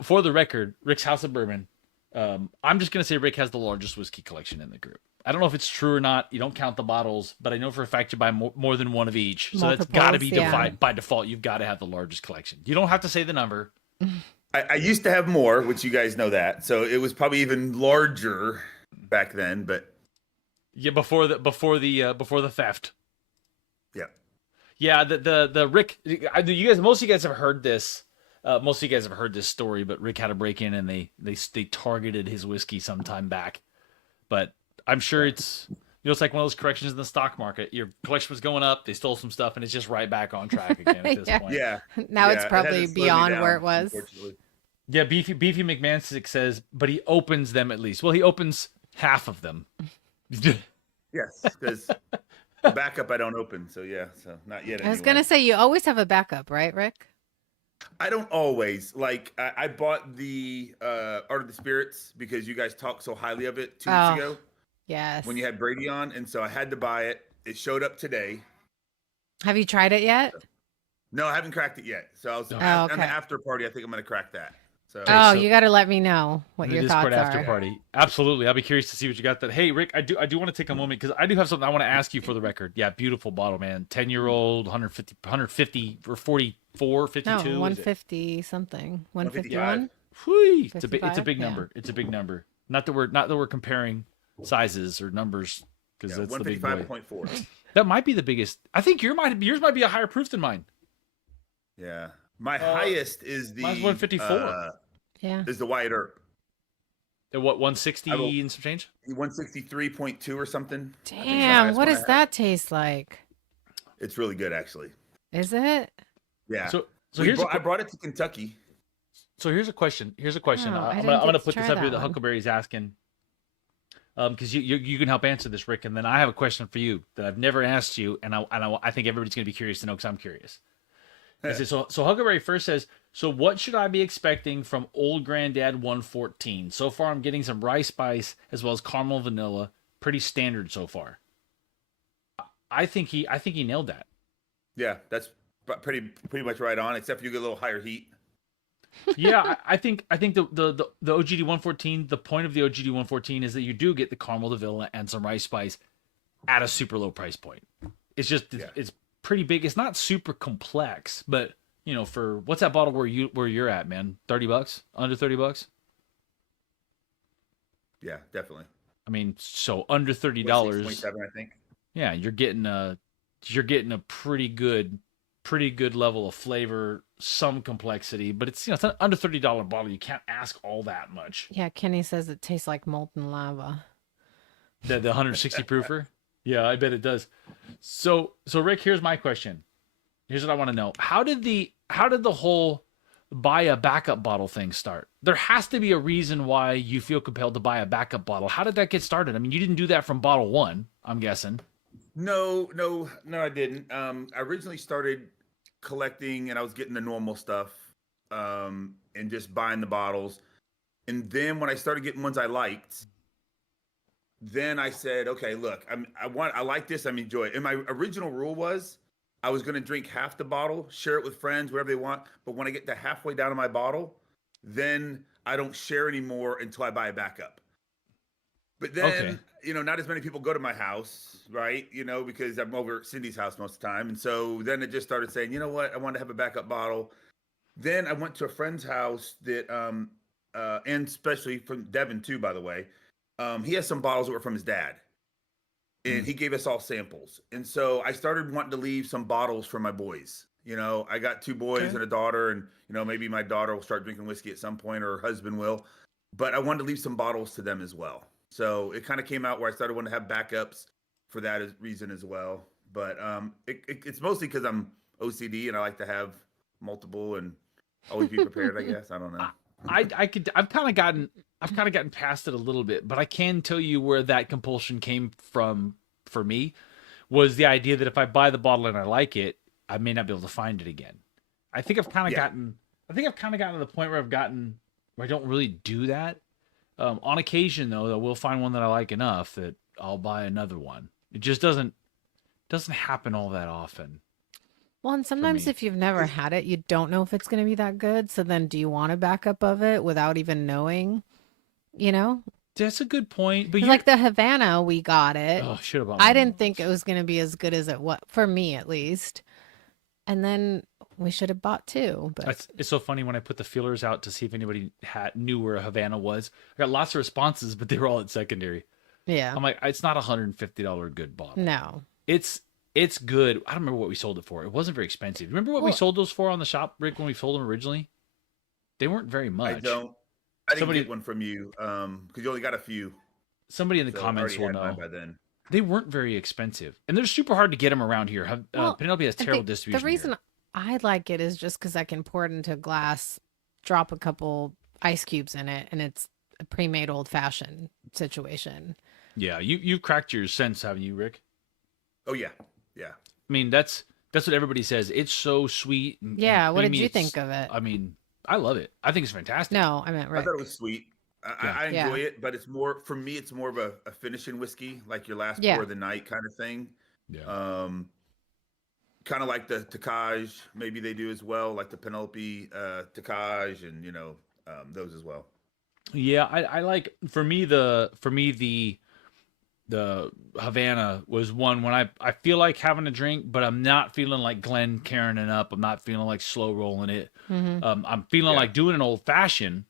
for the record, Rick's House of Bourbon. I'm just gonna say Rick has the largest whiskey collection in the group. I don't know if it's true or not. You don't count the bottles, but I know for a fact you buy more than one of each. So that's got to be by default. You've got to have the largest collection. You don't have to say the number. I used to have more, which you guys know that. So it was probably even larger back then, but yeah, before the theft. yeah. Yeah, the Rick, most of you guys have heard this. Most of you guys have heard this story, but Rick had a break in and they targeted his whiskey some time back. But I'm sure it's it's like one of those corrections in the stock market. Your collection was going up, they stole some stuff, and it's just right back on track again at this Yeah. point. Yeah. Now it's Yeah, probably hasn't slowed me beyond down, where it was. unfortunately. Yeah, Beefy McMahon says, but he opens them at least. Well, he opens half of them. Yes, because the backup I don't open. So yeah, so not yet. I was anyway. gonna say you always have a backup, right, Rick? I don't always like. I bought the Art of the Spirits because you guys talked so highly of it 2 weeks ago Yes. when you had Brady on, and so I had to buy it. It showed up today. Have you tried it yet? No, I haven't cracked it yet. So I was Oh, on okay. the after party. I think I'm gonna crack that. So Oh, so- you got to let me know what The your Discord thoughts after are. party. Absolutely. I'll be curious to see what you got. That. Hey, Rick, I do want to take a moment because I do have something I want to ask you for the record. Yeah, beautiful bottle, man. 10-year-old, 150 or 44, 52. No, is it? 150 something. 151. Whee! It's a 55? big Yeah. number. It's a big number. Not that we're comparing sizes or numbers because yeah, that's the big boy. 155.4. That might be the biggest. I think yours might be a higher proof than mine. Yeah, my highest is the mine's 154. Yeah. Is the Wyatt Earp. At what 160 I will- and some change? 163.2 or something. I think is the Damn, highest what one I does have. that taste like? It's really good, actually. Is it? Yeah. So I brought it to Kentucky. here's a question. Here's a question. Oh, I I'm didn't gonna get to put this try up here that that one. Huckleberry's asking. Because you can help answer this, Rick, and then I have a question for you that I've never asked you, and I think everybody's gonna be curious to know because I'm curious. So Huckleberry first says, so what should I be expecting from Old Granddad 114? So far, I'm getting some rice spice as well as caramel and vanilla. Pretty standard so far. I think he nailed that. Yeah, that's pretty much right on, except for you get a little higher heat. Yeah, I think the OGD 114. The point of the OGD 114 is that you do get the caramel, the vanilla, and some rice spice at a super low price point. It's just it's pretty big. It's not super complex, but for what's that bottle where you're at, man? $30, under $30. Yeah, definitely. I mean, so under $30. 27, I think. Yeah, you're getting a pretty good level of flavor, some complexity, but it's it's an under $30 bottle. You can't ask all that much. Yeah, Kenny says it tastes like molten lava. The 160 proofer? Yeah, I bet it does. So Rick, here's my question. Here's what I want to know. How did the whole buy a backup bottle thing start? There has to be a reason why you feel compelled to buy a backup bottle. How did that get started? I mean, you didn't do that from bottle one, I'm guessing. No, I didn't. I originally started collecting, and I was getting the normal stuff, and just buying the bottles. And then when I started getting ones I liked, then I said, okay, look, I like this, I'm enjoy it. And my original rule was I was going to drink half the bottle, share it with friends, wherever they want. But when I get to halfway down to my bottle, then I don't share anymore until I buy a backup. But then, not as many people go to my house, right? Because I'm over at Cindy's house most of the time. And so then it just started saying, you know what? I want to have a backup bottle. Then I went to a friend's house that, and especially from Devin too, by the way. He has some bottles that were from his dad. And he gave us all samples. And so I started wanting to leave some bottles for my boys. I got 2 boys and a daughter, and, maybe my daughter will start drinking whiskey at some point, or her husband will. But I wanted to leave some bottles to them as well. So it kind of came out where I started wanting to have backups for that reason as well. But it's mostly because I'm OCD and I like to have multiple and always be prepared, I guess. I don't know. I've kind of gotten past it a little bit, but I can tell you where that compulsion came from for me was the idea that if I buy the bottle and I like it, I may not be able to find it again. I think I've kind of gotten to the point where I don't really do that. On occasion, though, we'll find one that I like enough that I'll buy another one. It just doesn't happen all that often Well, and for sometimes me. if you've never had it, you don't know if it's going to be that good. So then do you want a backup of it without even knowing, you know? That's a good point. But 'Cause you're like the Havana, we got it. oh, should have bought I more than didn't think it once. was going to be as good as it was, for me at least. And then we should have bought two, but It's so funny when I put the feelers out to see if anybody knew where a Havana was. I got lots of responses, but they were all at secondary. yeah, I'm like, it's not $150 good bottle. no. It's it's good. I don't remember what we sold it for. It wasn't very expensive. Remember what we Well, sold those for on the shop, Rick, when we sold them originally? They weren't very I much. don't. I didn't Somebody get one from you because you only got a few, somebody in the so I comments already will had mine know. by then. They weren't very expensive, and they're super hard to get them around here. well, Penelope has I terrible think the distribution reason here. I like it is just because I can pour it into a glass, drop a couple ice cubes in it, and it's a pre-made old fashioned situation. Yeah, you've cracked your sense, haven't you, Rick? Oh yeah, yeah. I mean, that's what everybody says. It's so sweet and Yeah, what did creamy. you It's, think of it? I mean, I love it. I think it's fantastic. No, I meant I Rick. thought it was sweet. Yeah. I Yeah. enjoy it, but it's more for me. It's more of a finishing whiskey, like your last Yeah. pour of the night kind of thing. Yeah. Kind of like the Tacage, maybe they do as well, like the Penelope Tacage, and those as well. Yeah, I like for me the Havana was one when I feel like having a drink, but I'm not feeling like Glenn carrying up. I'm not feeling like slow rolling it. Hmm. I'm feeling Yeah. like doing an old fashioned,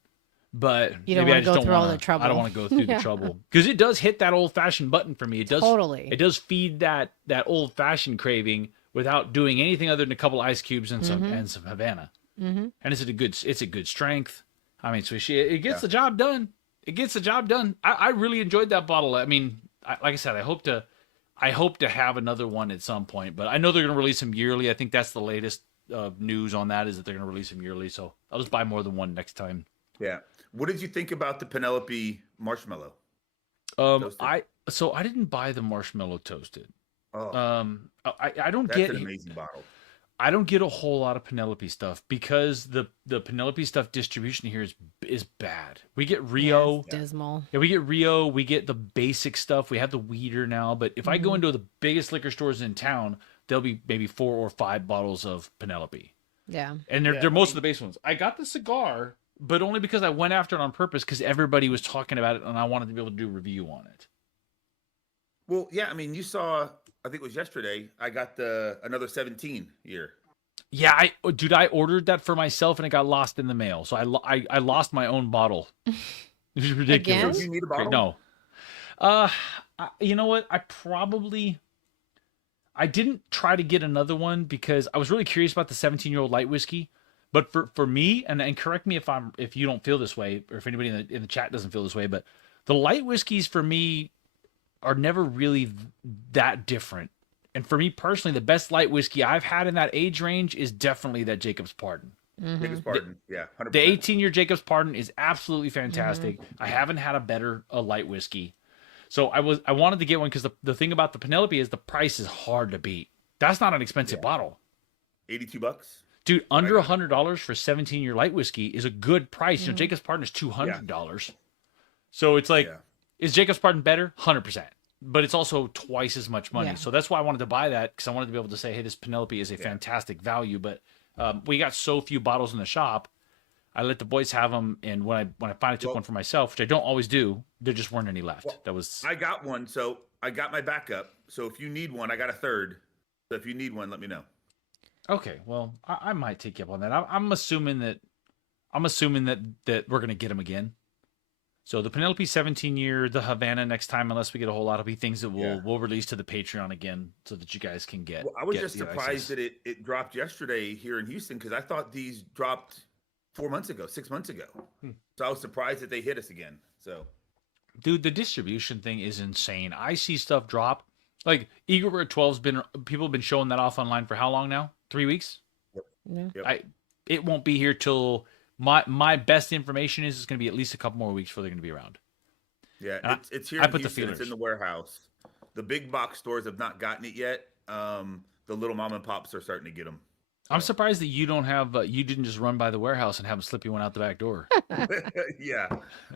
but You don't maybe I wanna just go don't through all want the to. trouble. I don't want to go through Yeah. the trouble because it does hit that old fashioned button for me. It does. Totally. It does feed that old fashioned craving without doing anything other than a couple ice cubes and some Havana. Hmm. And it's a good strength. I mean, so it gets Yeah. the job done. It gets the job done. I really enjoyed that bottle. I mean, like I said, I hope to have another one at some point. But I know they're going to release them yearly. I think that's the latest news on that is that they're going to release them yearly. So I'll just buy more than one next time. Yeah. What did you think about the Penelope marshmallow? Toasted. I didn't buy the marshmallow toasted. Oh, I don't that's get an amazing bottle. I don't get a whole lot of Penelope stuff because the Penelope stuff distribution here is bad. We get Rio. It's dismal. Yeah, we get Rio. We get the basic stuff. We have the weeder now. But if I go Mhm. into the biggest liquor stores in town, there'll be maybe 4 or 5 bottles of Penelope, Yeah. and they're Yeah, they're I most of mean- the base ones. I got the cigar, but only because I went after it on purpose because everybody was talking about it, and I wanted to be able to do a review on it. Well, yeah. I mean, you saw. I think it was yesterday. I got another 17 year. Yeah, I ordered that for myself, and it got lost in the mail. So I lost my own bottle. It was ridiculous. Again? Do you need a Great. bottle? No. You know what? I didn't try to get another one because I was really curious about the 17-year-old light whiskey. But for me, and correct me if you don't feel this way, or if anybody in the chat doesn't feel this way, but the light whiskeys for me are never really that different. And for me personally, the best light whiskey I've had in that age range is definitely that Jacob's Pardon. Hmm. Biggest pardon. Yeah, 100%. The 18-year Jacob's Pardon is absolutely fantastic. I haven't had a light whiskey. So I wanted to get one because the thing about the Penelope is the price is hard to beat. That's not an expensive bottle. $82. Dude, What I under got. $100 for 17-year light whiskey is a good price. You know, Jacob's Pardon is $200. So it's like, Yeah. is Jacob's Pardon better? 100%. But it's also twice as much money. Yeah. So that's why I wanted to buy that because I wanted to be able to say, hey, this Penelope is a fantastic value. But we got so few bottles in the shop. I let the boys have them, and when I finally took one for myself, which I don't always do, there just weren't any left. Well, That was I got one, so I got my backup. So if you need one, I got a third. So if you need one, let me know. okay. Well, I might take you up on that. I'm assuming that we're gonna get them again. So the Penelope 17-year, the Havana next time, unless we get a whole lot, will be things that we'll release to the Patreon again, so that you guys can get. Well, I was get just the surprised access. that it dropped yesterday here in Houston because I thought these dropped 4 months ago, 6 months ago. So I was surprised that they hit us again. So Dude, the distribution thing is insane. I see stuff drop. Like Eaglebird 12's been people have been showing that off online for how long now? 3 weeks? Yeah. Yep. It won't be here till my best information is it's going to be at least a couple more weeks before they're going to be around. yeah, And it's here I in put the Houston. It's in feelers. the warehouse. The big box stores have not gotten it yet. The little mom and pops are starting to get them. I'm surprised that you don't have you didn't just run by the warehouse and have them slip you one out the back door. Yeah,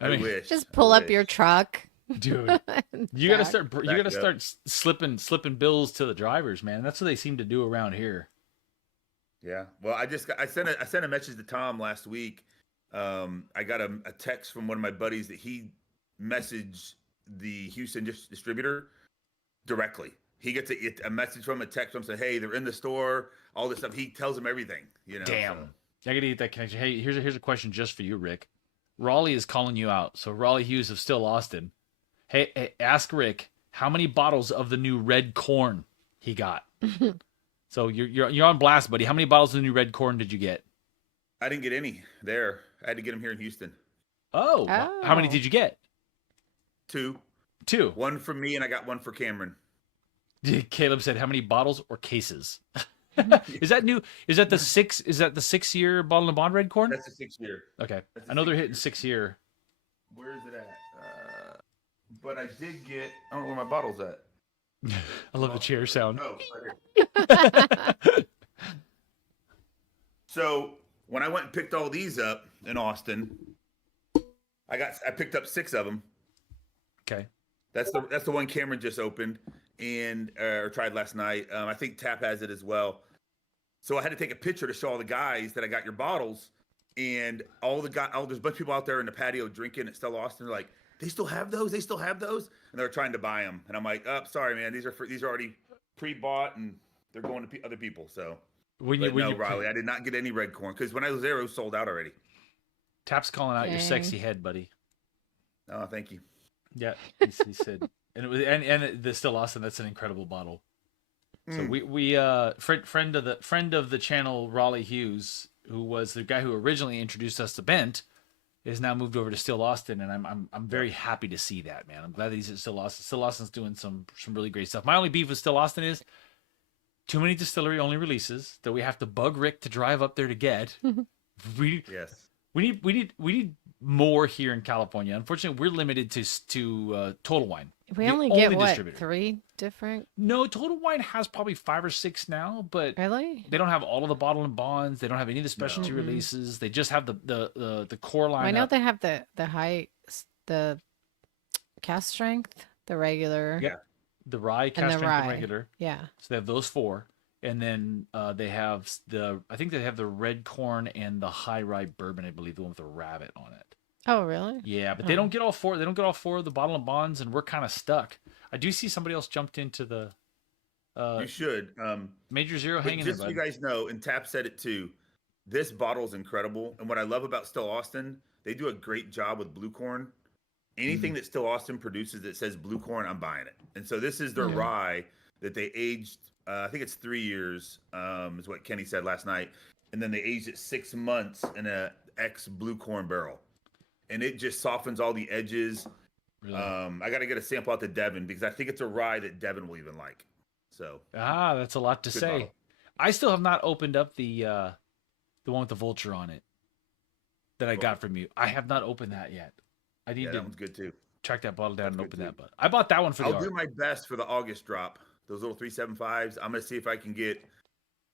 I I mean, wish. Just I pull up your wish. truck. dude, and you got to back. start you Back got to it up. start slipping bills to the drivers, man. That's what they seem to do around here. Yeah. Well, I sent a message to Tom last week. I got a text from one of my buddies that he messaged the Houston distributor directly. He gets a message from a text from saying, "Hey, they're in the store." All this stuff. He tells them everything. You know. Damn. So. I got to get that connection. Hey, here's a question just for you, Rick. Raleigh is calling you out. So Raleigh Hughes of Still Austin. Hey, ask Rick how many bottles of the new red corn he got. So you're on blast, buddy. How many bottles of the new red corn did you get? I didn't get any there. I had to get them here in Houston. Oh, how many Oh. did you get? 2. Two. One for me, and I got one for Cameron. Caleb said, "How many bottles or cases?" Is that new? Is that the 6? Is that the 6-year bottle and bond red corn? That's a 6-year. Okay, That's a I know they're 6-year. hitting 6-year. Where is it at? But I did get. I don't know where my bottle's at. I love the chair sound. Oh, right here. So when I went and picked all these up in Austin, I picked up 6 of them. Okay. That's the one Cameron just opened and or tried last night. I think Tap has it as well. So I had to take a picture to show all the guys that I got your bottles, and there's a bunch of people out there in the patio drinking at Stella Austin. They're like, they still have those? They still have those? And they're trying to buy them, and I'm like, oh, sorry, man. These are already pre-bought, and they're going to other people. So, Riley, I did not get any red corn because when I was there, it was sold out already. Tap's calling out your Dang. sexy head, buddy. Oh, thank you. Yeah, he said, and it was and the Still Austin. That's an incredible bottle. So we friend of the channel, Raleigh Hughes, who was the guy who originally introduced us to Bent, is now moved over to Still Austin, and I'm very happy to see that, man. I'm glad that he's at Still Austin. Still Austin's doing some really great stuff. My only beef with Still Austin is too many distillery only releases that we have to bug Rick to drive up there to get. Yes. We need more here in California. Unfortunately, we're limited to Total Wine. We The only get only what, distributor. 3 different? No, Total Wine has probably 5 or 6 now, but Really? they don't have all of the bottle and bonds. They don't have any of the specialty No. releases. They just have the core line. I know they have the cast strength, the regular. Yeah. The rye, And cast the strength, and rye. regular. Yeah. So they have those 4, and then they have I think they have the red corn and the high rye bourbon. I believe the one with the rabbit on it. Oh, really? Yeah, but they Oh. don't get all 4. They don't get all 4 of the bottle and bonds, and we're kind of stuck. I do see somebody else jumped into the You should. Major Zero But hanging just there, so you bud. guys know, and Tap said it too, this bottle is incredible. And what I love about Still Austin, they do a great job with blue corn. Anything that Still Austin produces that says blue corn, I'm buying it. And so this is their Mhm. rye that they aged. I think it's 3 years, is what Kenny said last night. And then they aged it 6 months in a ex blue corn barrel, and it just softens all the edges. Really? I got to get a sample out to Devin because I think it's a rye that Devin will even like. So That's a lot to Good say. bottle. I still have not opened up the one with the vulture on it that I Oh. got from you. I have not opened that yet. I need yeah, to that one's good too. track that bottle down That's and good open that. too. But I bought that one for the I'll do art. my best for the August drop. Those little 375s. I'm gonna see if I can get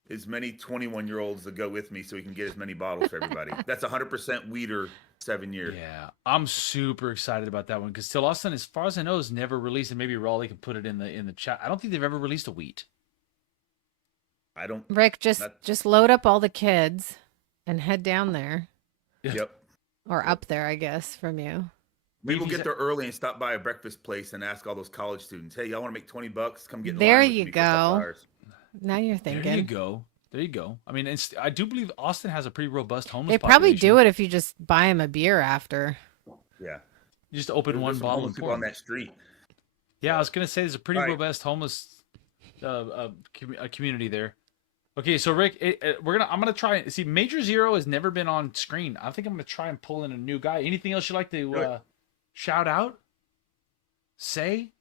as many 21-year-olds to go with me so we can get as many bottles for everybody. That's 100% weeder 7 year. Yeah, I'm super excited about that one because Still Austin, as far as I know, has never released, and maybe Raleigh can put it in the chat. I don't think they've ever released a wheat. I don't. Rick, That- just load up all the kids and head down there. Yep. Or up there, I guess, from you. We will Maybe get there early and stop by a breakfast place and ask all those college students, "Hey, y'all want to make $20? Come get in There line with you me for a couple go. hours." Now you're thinking. There you go. There you go. I mean, I do believe Austin has a pretty robust homeless They probably population. do it if you just buy them a beer after. Yeah. You just open There's one some bottle homeless and people pour on 'em. that street. Yeah, I was gonna say there's a pretty Right. robust homeless community there. Okay, so Rick, I'm gonna try. See, Major Zero has never been on screen. I think I'm gonna try and pull in a new guy. Anything else you'd like Do to it. shout out? Say,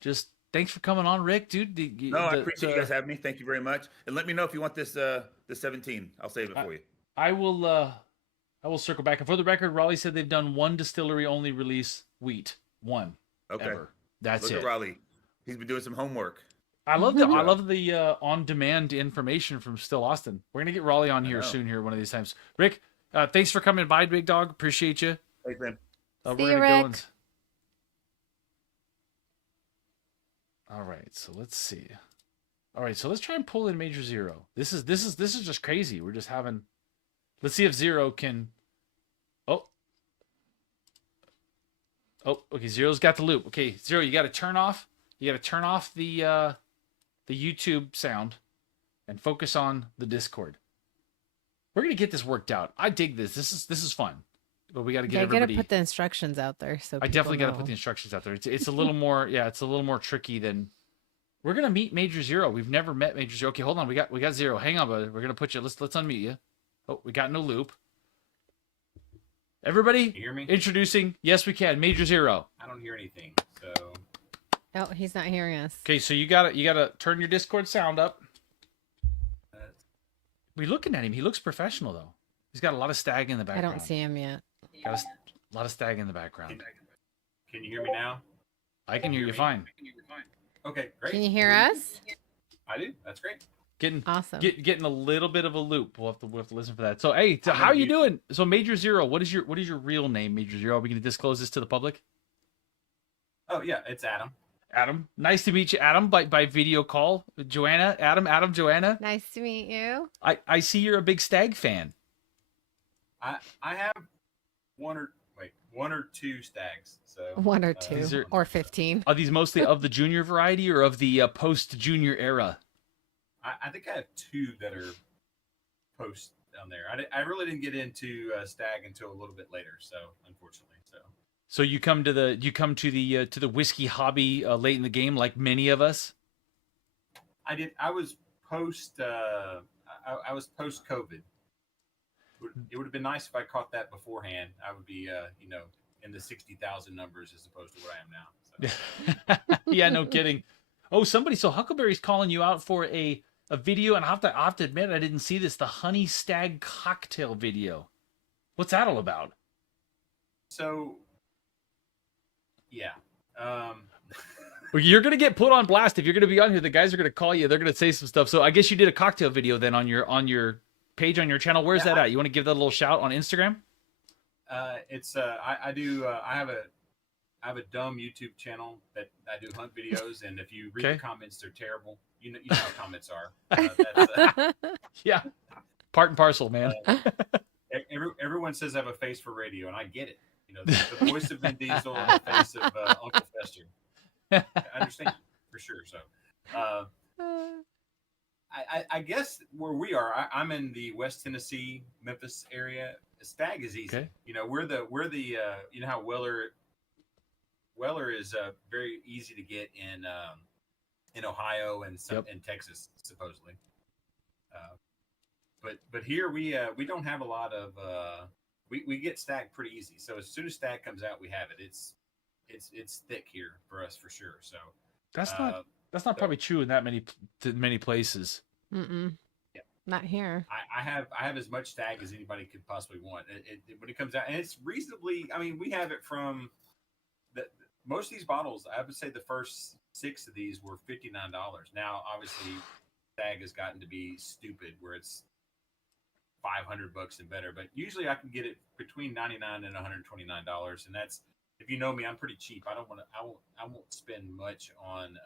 just thanks for coming on, Rick, dude. No, I appreciate you guys having me. Thank you very much. And let me know if you want this the 17. I'll save it for you. I will circle back. And for the record, Raleigh said they've done one distillery only release wheat. One. Okay. Ever. That's Look it. at Raleigh. He's been doing some homework. I love the Mhm. on demand information from Still Austin. We're gonna get Raleigh on I here know. soon here one of these times. Rick, thanks for coming by, big dog. Appreciate you. Thanks, man. We're See you, gonna go and. Rick. All right, so let's see. All right, so let's try and pull in Major Zero. This is just crazy. We're just having. Let's see if Zero can. Oh, oh, okay. Zero's got the loop. Okay, Zero, you got to turn off. You got to turn off the YouTube sound and focus on the Discord. We're gonna get this worked out. I dig this. This is fun, but we got to get Yeah, I gotta everybody. put the instructions out there so I people definitely got to put know. the instructions out there. It's a little more. Yeah, it's a little more tricky than. We're gonna meet Major Zero. We've never met Major Zero. Okay, hold on. We got Zero. Hang on, brother. We're gonna put you. Let's unmute you. Oh, we got no loop. Everybody, Can you hear me? introducing. Yes, we can. Major Zero. I don't hear anything. So Oh, he's not hearing us. Okay, so you gotta turn your Discord sound up. that's, We looking at him. He looks professional though. He's got a lot of stag in the I background. don't see him yet. Got a lot of stag in the background. can you hear me now? I can hear you fine. Okay, great. Can you hear us? I do. That's great. Awesome. Getting a little bit of a loop. We'll have to listen for that. So hey, so I'm how gonna you mute. doing? So Major Zero, what is your real name, Major Zero? Are we gonna disclose this to the public? Oh yeah, it's Adam. Adam, nice to meet you, Adam, by video call. Joanna, Adam, Joanna. Nice to meet you. I see you're a big stag fan. I have one or two stags. So One or two, These are- or 15. Are these mostly of the junior variety or of the post-junior era? I think I have two that are post down there. I really didn't get into stag until a little bit later. So unfortunately, So you come to the whiskey hobby late in the game, like many of us. I did. I was post. I was post COVID. It would have been nice if I caught that beforehand. I would be, in the 60,000 numbers as opposed to what I am now. So. Yeah, no kidding. Oh, so Huckleberry's calling you out for a video, and I have to admit I didn't see this. The honey stag cocktail video. What's that all about? So, yeah. Well, you're gonna get put on blast if you're gonna be on here. The guys are gonna call you. They're gonna say some stuff. So I guess you did a cocktail video then on your page on your channel. Where's Yeah, that at? You want to give that a little shout on Instagram? It's I do I have a dumb YouTube channel that I do hunt videos, and if you read Okay. the comments, they're terrible. You know how comments are. That's, Yeah, part and parcel, man. everyone says I have a face for radio, and I get it. The voice of Vin Diesel and the face of Uncle Fester. I understand for sure. So, I guess where we are, I'm in the West Tennessee, Memphis area. Stag is easy. Okay. We're the you know how Weller is very easy to get in Ohio and Yep. in Texas supposedly. But here we don't have a lot of we get stag pretty easy. So as soon as stag comes out, we have it. It's thick here for us for sure. So That's not probably true in that many places. Mm-mm. Yeah. Not here. I have as much stag as anybody could possibly want. When it comes out, and it's reasonably. I mean, we have it from most of these bottles. I would say the first 6 of these were $59. Now, obviously, stag has gotten to be stupid, where it's $500 and better. But usually, I can get it between $99 and $129, and that's, if you know me, I'm pretty cheap. I won't spend much on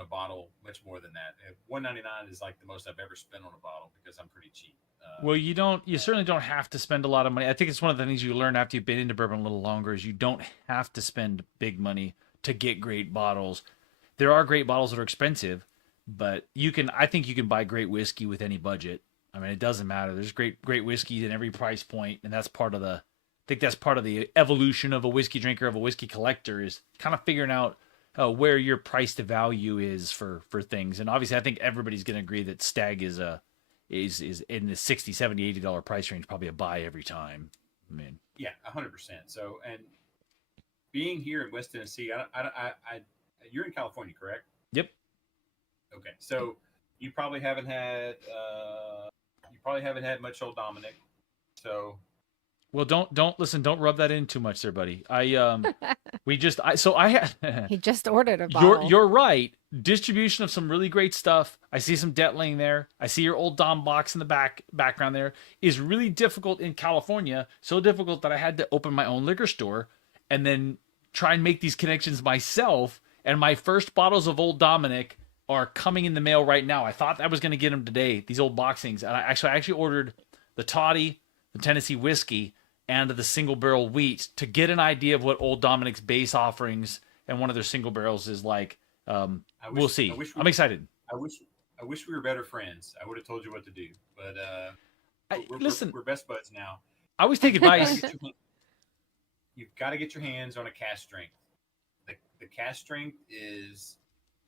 a bottle, much more than that. $199 is like the most I've ever spent on a bottle because I'm pretty cheap. Well, you certainly don't have to spend a lot of money. I think it's one of the things you learn after you've been into bourbon a little longer is you don't have to spend big money to get great bottles. There are great bottles that are expensive, but I think you can buy great whiskey with any budget. I mean, it doesn't matter. There's great whiskey in every price point, and that's part of I think that's part of the evolution of a whiskey drinker, of a whiskey collector, is kind of figuring out where your price to value is for things. And obviously, I think everybody's going to agree that Stag is in the $60, $70, $80 price range, probably a buy every time. I mean, Yeah, 100%. So, and being here in West Tennessee, you're in California, correct? yep. Okay, so you probably haven't had much Old Dominic. So Well, don't listen. Don't rub that in too much, there, buddy. We just I had He just ordered a bottle. you're right. Distribution of some really great stuff. I see some debt laying there. I see your old Dom box in the background there is really difficult in California. So difficult that I had to open my own liquor store and then try and make these connections myself. And my first bottles of Old Dominic are coming in the mail right now. I thought I was going to get them today, these old boxings. And I actually ordered the toddy, the Tennessee whiskey, and the single barrel wheat to get an idea of what Old Dominic's base offerings and one of their single barrels is like. We'll see. I'm excited. I wish we were better friends. I would have told you what to do, but listen, we're best buds now. I always take advice. You've got to get your hands on a cast strength. The cast strength is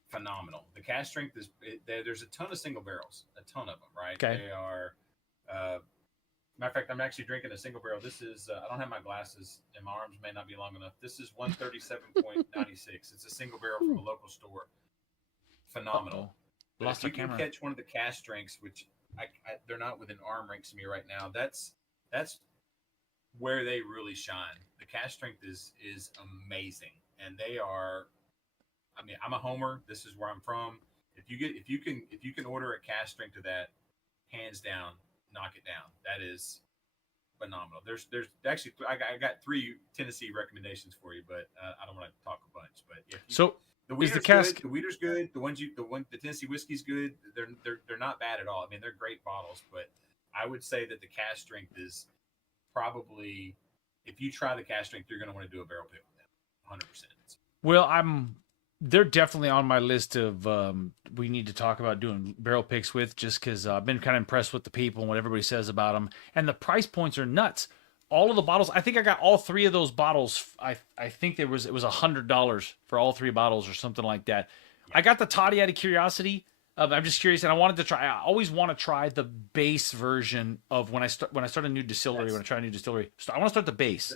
phenomenal. The cast strength is there's a ton of single barrels, a ton of them, right? Okay. They are. Matter of fact, I'm actually drinking a single barrel. This is I don't have my glasses, and my arms may not be long enough. This is 137.96. It's a single barrel from a local store. Phenomenal. But Lost if you our camera. can catch one of the cast strengths, which they're not within arm ranks of me right now, that's where they really shine. The cast strength is amazing, and they are. I mean, I'm a homer. This is where I'm from. If you can order a cast strength of that, hands down, knock it down. That is phenomenal. There's actually I got 3 Tennessee recommendations for you, but I don't want to talk a bunch. But the Wheater's good. The Wheater's good. The Tennessee whiskey's good. They're not bad at all. I mean, they're great bottles, but I would say that the cast strength is probably, if you try the cast strength, you're going to want to do a barrel pick with them, 100%. Well, they're definitely on my list of we need to talk about doing barrel picks with, just because I've been kind of impressed with the people and what everybody says about them, and the price points are nuts. All of the bottles, I think I got all 3 of those bottles. I think it was $100 for all 3 bottles or something like that. I got the toddy out of curiosity. I'm just curious, and I wanted to try. I always want to try the base version of when I start a new distillery. When I try a new distillery, so I want to start the base,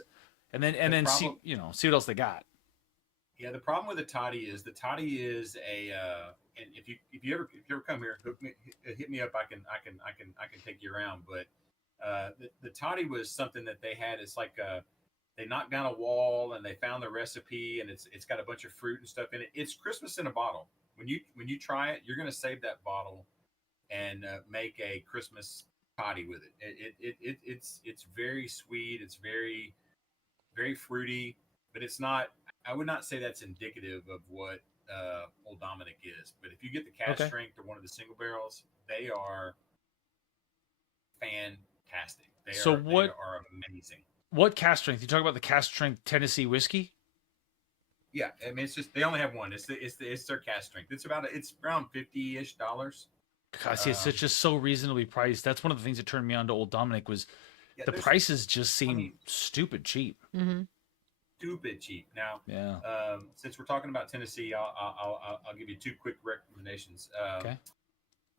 and then see what else they got. Yeah, the problem with the toddy is a and if you ever come here, hit me up. I can take you around. But the toddy was something that they had. It's like they knocked down a wall and they found the recipe, and it's got a bunch of fruit and stuff in it. It's Christmas in a bottle. When you try it, you're gonna save that bottle and make a Christmas toddy with it. It's very sweet. It's very very fruity, but it's not. I would not say that's indicative of what Old Dominic is. But if you get the cast strength or one of the single barrels, they are fantastic. They are amazing. What cast strength? You talk about the cast strength Tennessee whiskey? Yeah, I mean, it's just they only have one. It's their cast strength. It's around $50-ish. God, see, it's just so reasonably priced. That's one of the things that turned me on to Old Dominic was the prices just seem stupid cheap. Mm-hmm. Stupid cheap. Now, yeah. Since we're talking about Tennessee, I'll give you 2 quick recommendations. Okay.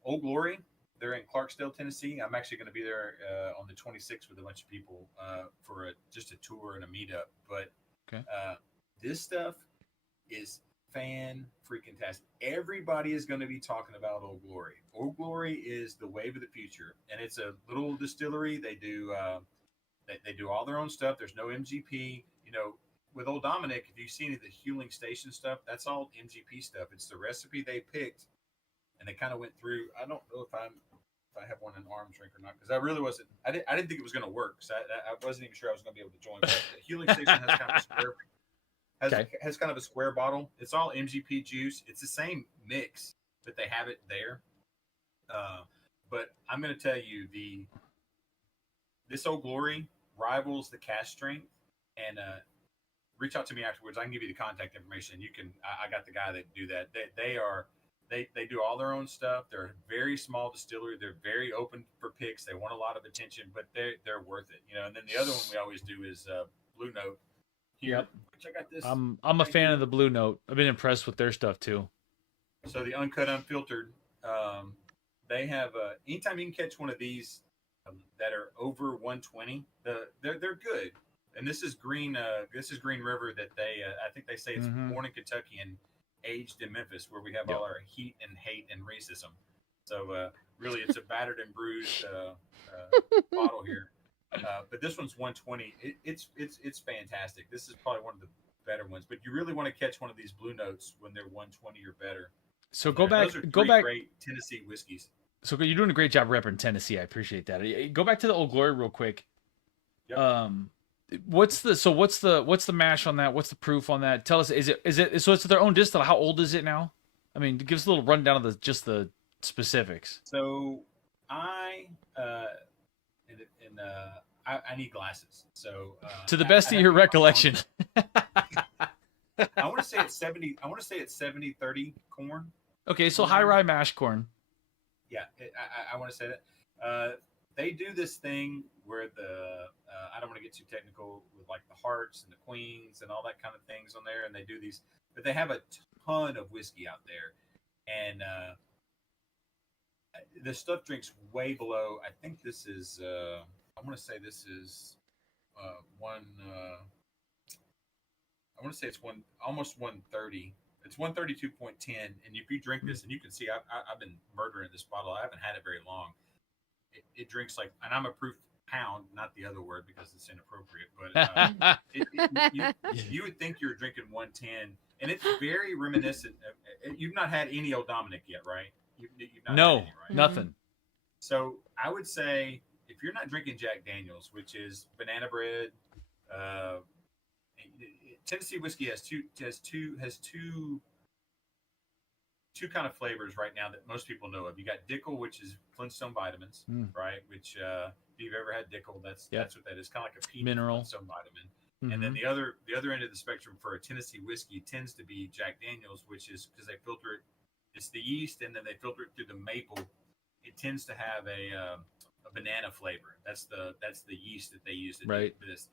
Old Glory, they're in Clarksdale, Tennessee. I'm actually going to be there on the 26th with a bunch of people for just a tour and a meetup. But this stuff is fan-freaking-tastic. Everybody is going to be talking about Old Glory. Old Glory is the wave of the future, and it's a little distillery. They do they do all their own stuff. There's no MGP. You know, with Old Dominic, if you've seen the Huling Station stuff, that's all MGP stuff. It's the recipe they picked, and they kind of went through. I don't know if I have one in arm's drink or not, because I really wasn't. I didn't think it was going to work. So I wasn't even sure I was going to be able to join. But the Huling Station has kind of a square. Has kind of a square bottle. It's all MGP juice. It's the same mix, but they have it there. But I'm going to tell you, this Old Glory rivals the cast strength. And reach out to me afterwards. I can give you the contact information. You can. I got the guy that do that. They do all their own stuff. They're a very small distillery. They're very open for picks. They want a lot of attention, but they're worth it. You know. And then the other one we always do is Blue Note. Yep. Check out this. I'm a fan of the Blue Note. I've been impressed with their stuff too. So the uncut, unfiltered. They have anytime you can catch one of these that are over 120. They're good. And this is Green River that they I think they say it's born in Kentucky and aged in Memphis, where we have all our heat and hate and racism. So really, it's a battered and bruised bottle here. But this one's 120. It's fantastic. This is probably one of the better ones. But you really want to catch one of these blue notes when they're 120 or better. So Those are go three back. great Tennessee whiskeys. So you're doing a great job repping Tennessee. I appreciate that. Go back to the Old Glory real quick. Yep. What's the mash on that? What's the proof on that? Tell us, is it so it's their own distillate? How old is it now? I mean, give us a little rundown of the specifics. So I I need glasses. So To the best of your recollection. I want to say it's 70. I want to say it's 70-30 corn. Okay, so high rye mash corn. Yeah, I want to say that. They do this thing where I don't want to get too technical with like the hearts and the queens and all that kind of things on there, and they do these, but they have a ton of whiskey out there, and the stuff drinks way below. I think this is. I want to say this is one. I want to say it's almost 130. It's 132.10, and if you drink this, and you can see, I've been murdering this bottle. I haven't had it very long. It drinks like, and I'm a proof pound, not the other word because it's inappropriate. But you would think you're drinking 110, and it's very reminiscent. You've not had any Old Dominic yet, right? You've not No, had any, right? nothing. So I would say if you're not drinking Jack Daniels, which is banana bread, Tennessee whiskey has two kind of flavors right now that most people know of. You got Dickel, which is Flintstone vitamins, right? Which if you've ever had Dickel, that's what that is, kind of like a peat Mineral Flintstone vitamin. Mm-hmm. And then the other end of the spectrum for a Tennessee whiskey tends to be Jack Daniels, which is because they filter it. It's the yeast, and then they filter it through the maple. It tends to have a banana flavor. That's the yeast that they use to do this.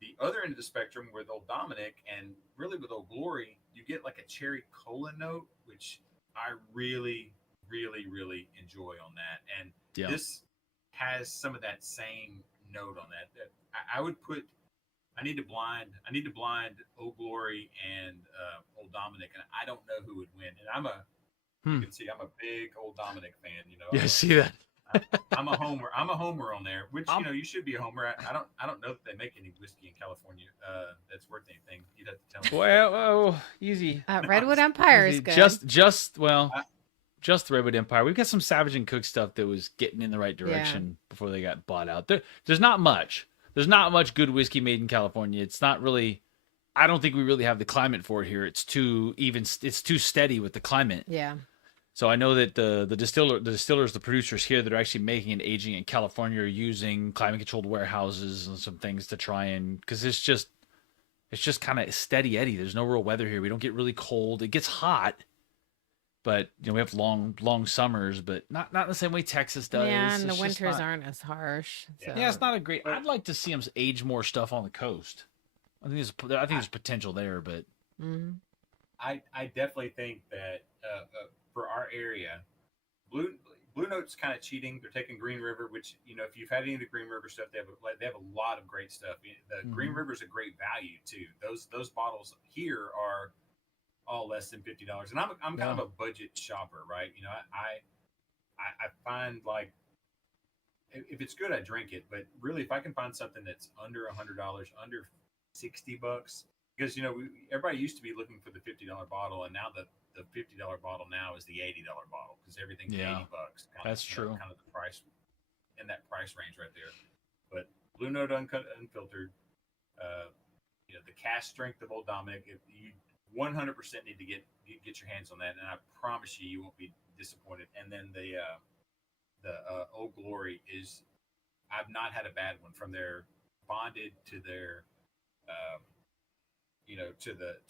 The other end of the spectrum with Old Dominic and really with Old Glory, you get like a cherry cola note, which I really, really, really enjoy on that. And this has some of that same note on that. I would put. I need to blind Old Glory and Old Dominic, and I don't know who would win. And you can see I'm a big Old Dominic fan. You know. Yeah, I see that. I'm a homer. I'm a homer on there, which you should be a homer. I don't know that they make any whiskey in California that's worth anything. You'd have to tell me. Well, easy. Redwood Empire is good. Just the Redwood Empire. We've got some Savage and Cook stuff that was getting in the right direction before they got bought out. There's not much. There's not much good whiskey made in California. It's not really. I don't think we really have the climate for it here. It's too steady with the climate. Yeah. So I know that the distillers, the producers here that are actually making and aging in California are using climate controlled warehouses and some things to try and, because it's just kind of steady Eddie. There's no real weather here. We don't get really cold. It gets hot, but we have long summers, but not in the same way Texas does. Yeah, and the winters aren't as harsh. So. Yeah, it's not a great. I'd like to see them age more stuff on the coast. I think there's potential there, but I definitely think that. For our area, Blue Note's kind of cheating. They're taking Green River, which if you've had any of the Green River stuff, they have a lot of great stuff. The Green River is a great value too. Those bottles here are all less than $50, and I'm kind of a budget shopper, right? I find like if it's good, I drink it. But really, if I can find something that's under $100, under $60, because everybody used to be looking for the $50 bottle, and now the $50 bottle now is the $80 bottle because everything's $80. That's true. Kind of the price in that price range right there. But Blue Note uncut, unfiltered. The cask strength of Old Dominic. If you 100% need to get your hands on that, and I promise you won't be disappointed. And then the Old Glory is. I've not had a bad one from their bonded to their,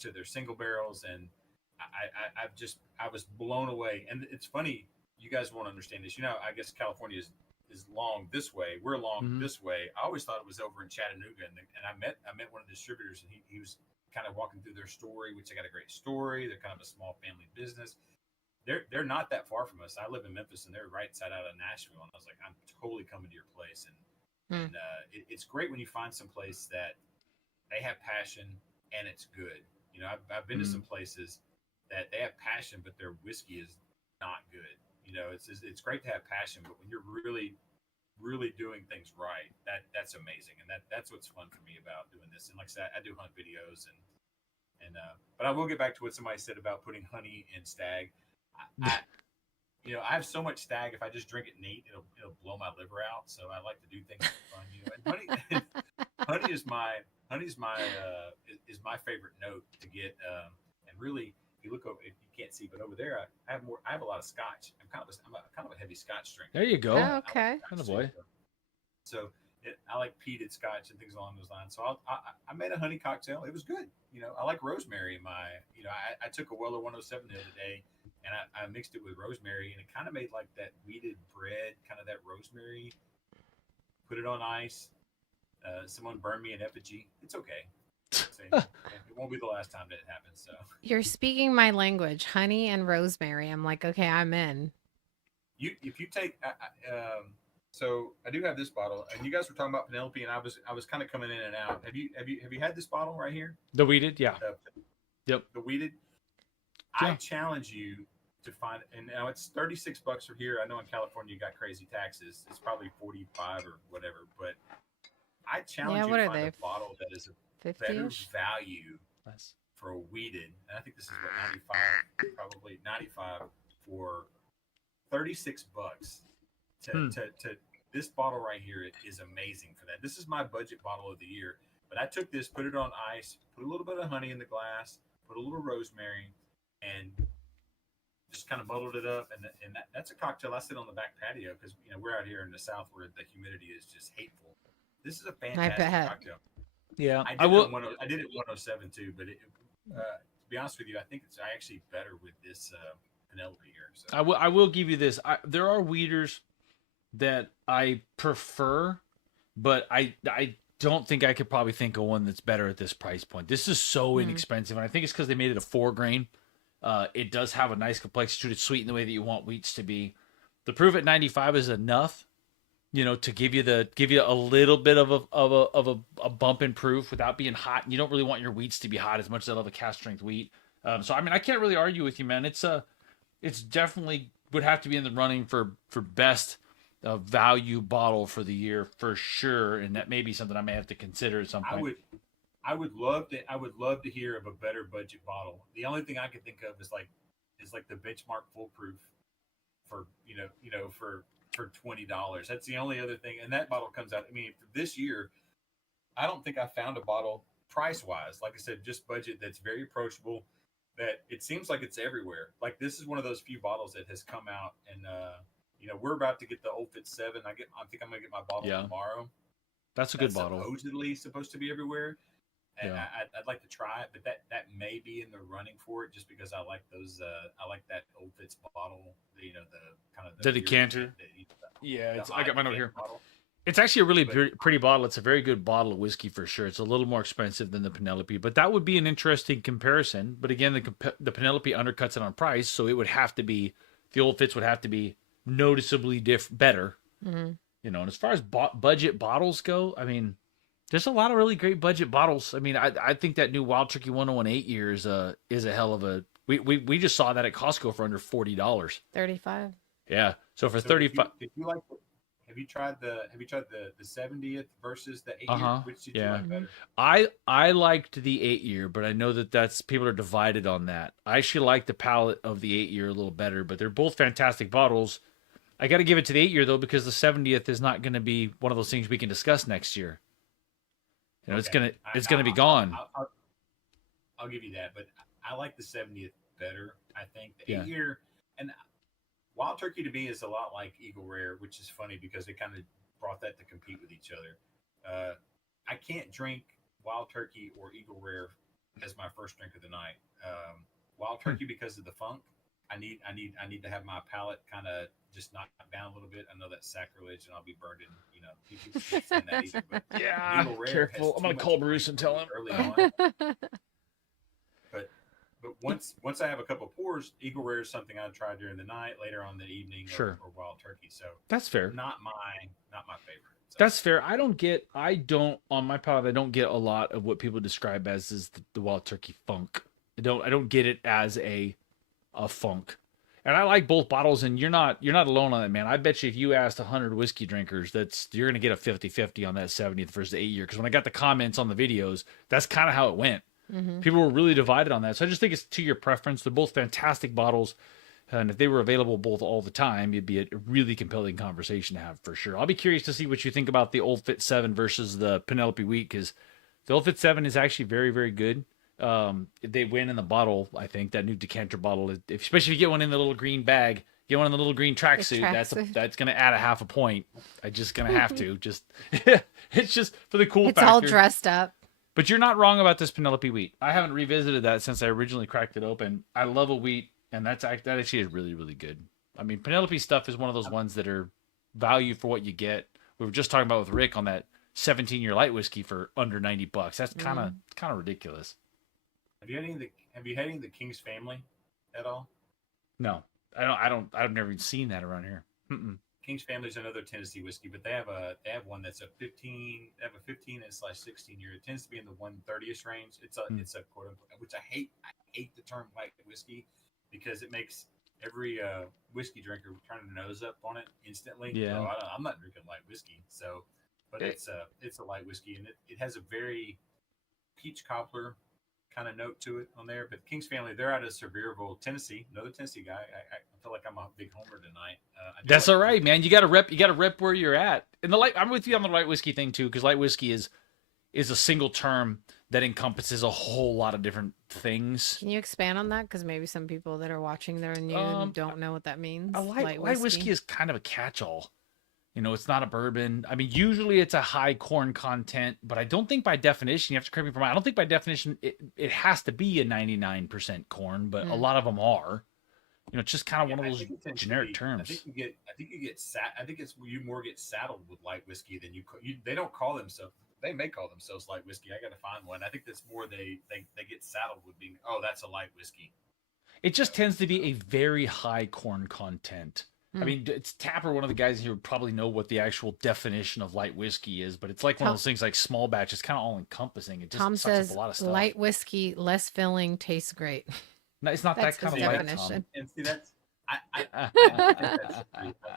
to their single barrels and. I was blown away, and it's funny. You guys won't understand this. I guess California is long this way. We're long this way. I always thought it was over in Chattanooga, and I met one of the distributors, and he was kind of walking through their story, which they got a great story. They're kind of a small family business. They're not that far from us. I live in Memphis, and they're right side out of Nashville. And I was like, I'm totally coming to your place, and it's great when you find some place that they have passion and it's good. I've been to some places that they have passion, but their whiskey is not good. It's great to have passion, but when you're really really doing things right, that's amazing, and that's what's fun for me about doing this. And like I said, I do hunt videos, and but I will get back to what somebody said about putting honey in stag. I I have so much stag. If I just drink it neat, it'll blow my liver out. So I like to do things for fun. And honey, honey is my favorite note to get. And really, if you look over, if you can't see, but over there, I have more. I have a lot of scotch. I'm kind of a heavy scotch drinker. There you go. Oh, okay. I like Boy. So I like peated scotch and things along those lines. So I made a honey cocktail. It was good. I like rosemary in my. I took a Weller 107 the other day, and I mixed it with rosemary, and it kind of made like that wheated bread, kind of that rosemary. Put it on ice. Someone burned me an effigy. It's okay. It won't be the last time that it happens. So You're speaking my language, honey and rosemary. I'm like, okay, I'm in. if you take so I do have this bottle, and you guys were talking about Penelope, and I was kind of coming in and out. Have you had this bottle right here? The weeded, yeah. Yep. The weeded. Yeah. I challenge you to find, and now it's $36 for here. I know in California you got crazy taxes. It's probably 45 or whatever, but I challenge you what to are find they? a bottle that is a better 50-ish? value Nice. for a weeded. And I think this is what 95, probably 95 for $36. To this bottle right here is amazing for that. This is my budget bottle of the year. But I took this, put it on ice, put a little bit of honey in the glass, put a little rosemary, and just kind of bottled it up. And that's a cocktail I sit on the back patio because we're out here in the South where the humidity is just hateful. This is a fantastic bet. cocktail. Yeah, I did it 107 too, but to be honest with you, I think it's actually better with this Penelope here. So. I will give you this. There are weeders that I prefer, but I don't think I could probably think of one that's better at this price point. This is so inexpensive, and I think it's because they made it a 4-grain. It does have a nice complexity to it. It's sweet in the way that you want wheats to be. The proof at 95 is enough, to give you a little bit of a bump in proof without being hot. And you don't really want your wheats to be hot as much as I love a cast strength wheat. So I mean, I can't really argue with you, man. It's definitely would have to be in the running for best value bottle for the year for sure, and that may be something I may have to consider at some point. I would love to hear of a better budget bottle. The only thing I can think of is like the benchmark foolproof for for $20. That's the only other thing, and that bottle comes out. I mean, for this year, I don't think I found a bottle price wise. Like I said, just budget that's very approachable. That it seems like it's everywhere. Like this is one of those few bottles that has come out, and we're about to get the Old Fit 7. I think I'm gonna get my bottle tomorrow. That's a good bottle. Supposedly supposed to be everywhere, and Yeah. I'd like to try it, but that may be in the running for it just because I like those. I like that Old Fitz bottle. The kind of The decanter. Yeah, I got mine over here. Bottle. It's actually a really pretty bottle. It's a very good bottle of whiskey for sure. It's a little more expensive than the Penelope, but that would be an interesting comparison. But again, the Penelope undercuts it on price, so it would have to be the Old Fitz would have to be noticeably better. Mm-hmm. And as far as budget bottles go, I mean, there's a lot of really great budget bottles. I mean, I think that new Wild Turkey 101 year is a hell of a. We just saw that at Costco for under $40. 35. Yeah, so for 35. If you like, have you tried the 70th versus the 8-year? Which did you like better? I liked the 8-year, but I know that's people are divided on that. I actually like the palate of the 8-year a little better, but they're both fantastic bottles. I got to give it to the 8-year though, because the 70th is not going to be one of those things we can discuss next year. It's gonna be gone. I'll give you that, but I like the 70th better. I think the 8-year and Wild Turkey to me is a lot like Eagle Rare, which is funny because they kind of brought that to compete with each other. I can't drink Wild Turkey or Eagle Rare as my first drink of the night. Wild Turkey because of the funk. I need to have my palate kind of just knocked down a little bit. I know that's sacrilege, and I'll be burned. People can't stand that either. But Eagle Rare careful. I'm gonna call Bruce and tell him early on. But once I have a couple pours, Eagle Rare is something I try during the night, later on in the evening, or Wild Turkey. So that's fair. Not my favorite. So. That's fair. I don't on my palate. I don't get a lot of what people describe as the Wild Turkey funk. I don't get it as a funk. And I like both bottles, and you're not alone on that, man. I bet you if you asked 100 whiskey drinkers, you're gonna get a 50-50 on that 70th versus 8 year. Because when I got the comments on the videos, that's kind of how it went. Hmm. People were really divided on that. So I just think it's to your preference. They're both fantastic bottles. And if they were available both all the time, it'd be a really compelling conversation to have for sure. I'll be curious to see what you think about the Old Fit 7 versus the Penelope Wheat, because the Old Fit 7 is actually very, very good. They win in the bottle, I think, that new decanter bottle. Especially if you get one in the little green bag, get one in the little green tracksuit, that's going to add a half a point. I just going to have to. Just It's just for the cool It's factor. all dressed up. But you're not wrong about this Penelope Wheat. I haven't revisited that since I originally cracked it open. I love a wheat, and that actually is really, really good. I mean, Penelope stuff is one of those ones that are value for what you get. We were just talking about with Rick on that 17-year light whiskey for under $90. That's kind of ridiculous. Have you had any of the King's family at all? No, I've never even seen that around here. Mm-mm. King's Family is another Tennessee whiskey, but they have one that's a 15. They have a 15 and / 16 year. It tends to be in the 130ish range. It's a quote unquote, which I hate. I hate the term white whiskey because it makes every whiskey drinker turn their nose up on it instantly. Yeah. So I'm not drinking light whiskey. So, but it's a light whiskey, and it has a very peach cobbler kind of note to it on there. But King's Family, they're out of Sevierville, Tennessee. Another Tennessee guy. I feel like I'm a big homer tonight. That's all right, man. You got to rep. You got to rep where you're at. And I'm with you on the light whiskey thing too, because light whiskey is a single term that encompasses a whole lot of different things. Can you expand on that? Because maybe some people that are watching that are new don't know what that means. A light whiskey is kind of a catch-all. You know, it's not a bourbon. I mean, usually it's a high corn content, but I don't think by definition, you have to correct me if I'm wrong, I don't think by definition it has to be a 99% corn, but a lot of them are. You know, it's just kind of one of those generic terms. I think you get you more get saddled with light whiskey than you they don't call themselves. They may call themselves light whiskey. I got to find one. I think that's more they get saddled with being, oh, that's a light whiskey. It just tends to be a very high corn content. I mean, it's Tapper, one of the guys here would probably know what the actual definition of light whiskey is, but it's like one of those things like small batch. It's kind of all encompassing. It just Tom sucks says up a lot of stuff. light whiskey, less filling, tastes great. No, it's not That's that kind his of light, definition. And see, that's I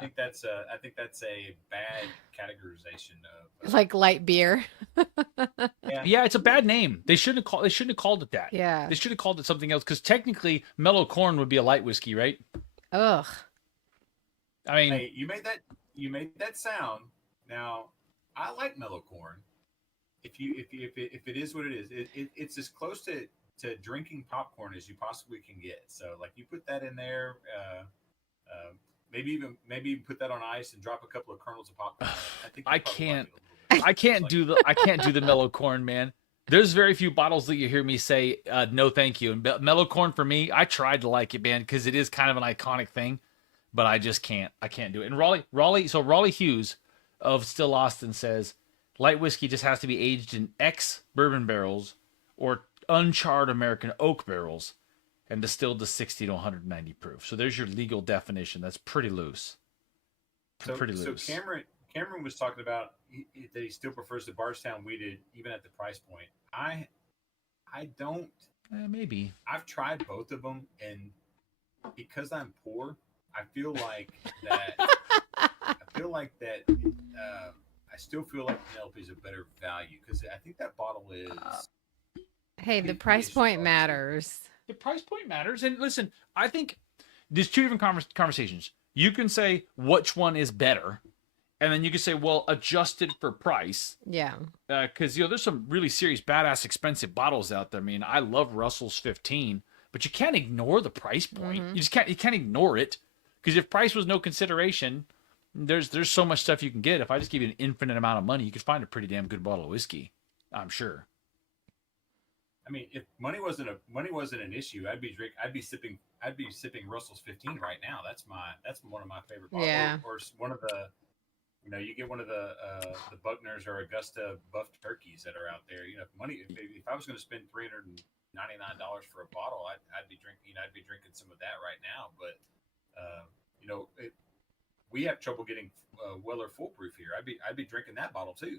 think that's a bad categorization of Like light beer. Yeah, it's a bad name. They shouldn't have called it that. Yeah. They should have called it something else, because technically mellow corn would be a light whiskey, right? Ugh. I mean, hey, you made that sound. Now, I like mellow corn. If it is what it is, it's as close to drinking popcorn as you possibly can get. So, like, you put that in there, maybe even put that on ice and drop a couple of kernels of popcorn. I think I can't do the mellow corn, man. There's very few bottles that you hear me say no thank you. And mellow corn for me, I tried to like it, man, because it is kind of an iconic thing, but I just can't. I can't do it. And Raleigh Hughes of Still Austin says light whiskey just has to be aged in ex bourbon barrels or uncharred American oak barrels and distilled to 60 to 190 proof. So there's your legal definition. That's pretty loose. Pretty loose. So Cameron was talking about that he still prefers the Bardstown wheated even at the price point. I don't. Maybe. I've tried both of them, and because I'm poor, I feel like that. I still feel like Penelope is a better value because I think that bottle is. Hey, the price point matters. The price point matters. And listen, I think there's two different conversations. You can say which one is better, and then you can say, well, adjusted for price. Yeah. Because, there's some really serious, badass, expensive bottles out there. I mean, I love Russell's 15, but you can't ignore the price point. Mm-hmm. You can't ignore it. Because if price was no consideration, there's so much stuff you can get. If I just give you an infinite amount of money, you could find a pretty damn good bottle of whiskey, I'm sure. I mean, if money wasn't an issue, I'd be sipping Russell's 15 right now. That's one of my favorite bottles. Yeah. Or one of the, you get one of the Buckners or Augusta buffed turkeys that are out there. If I was going to spend $399 for a bottle, I'd be drinking some of that right now. But we have trouble getting Weller Foolproof here. I'd be drinking that bottle too.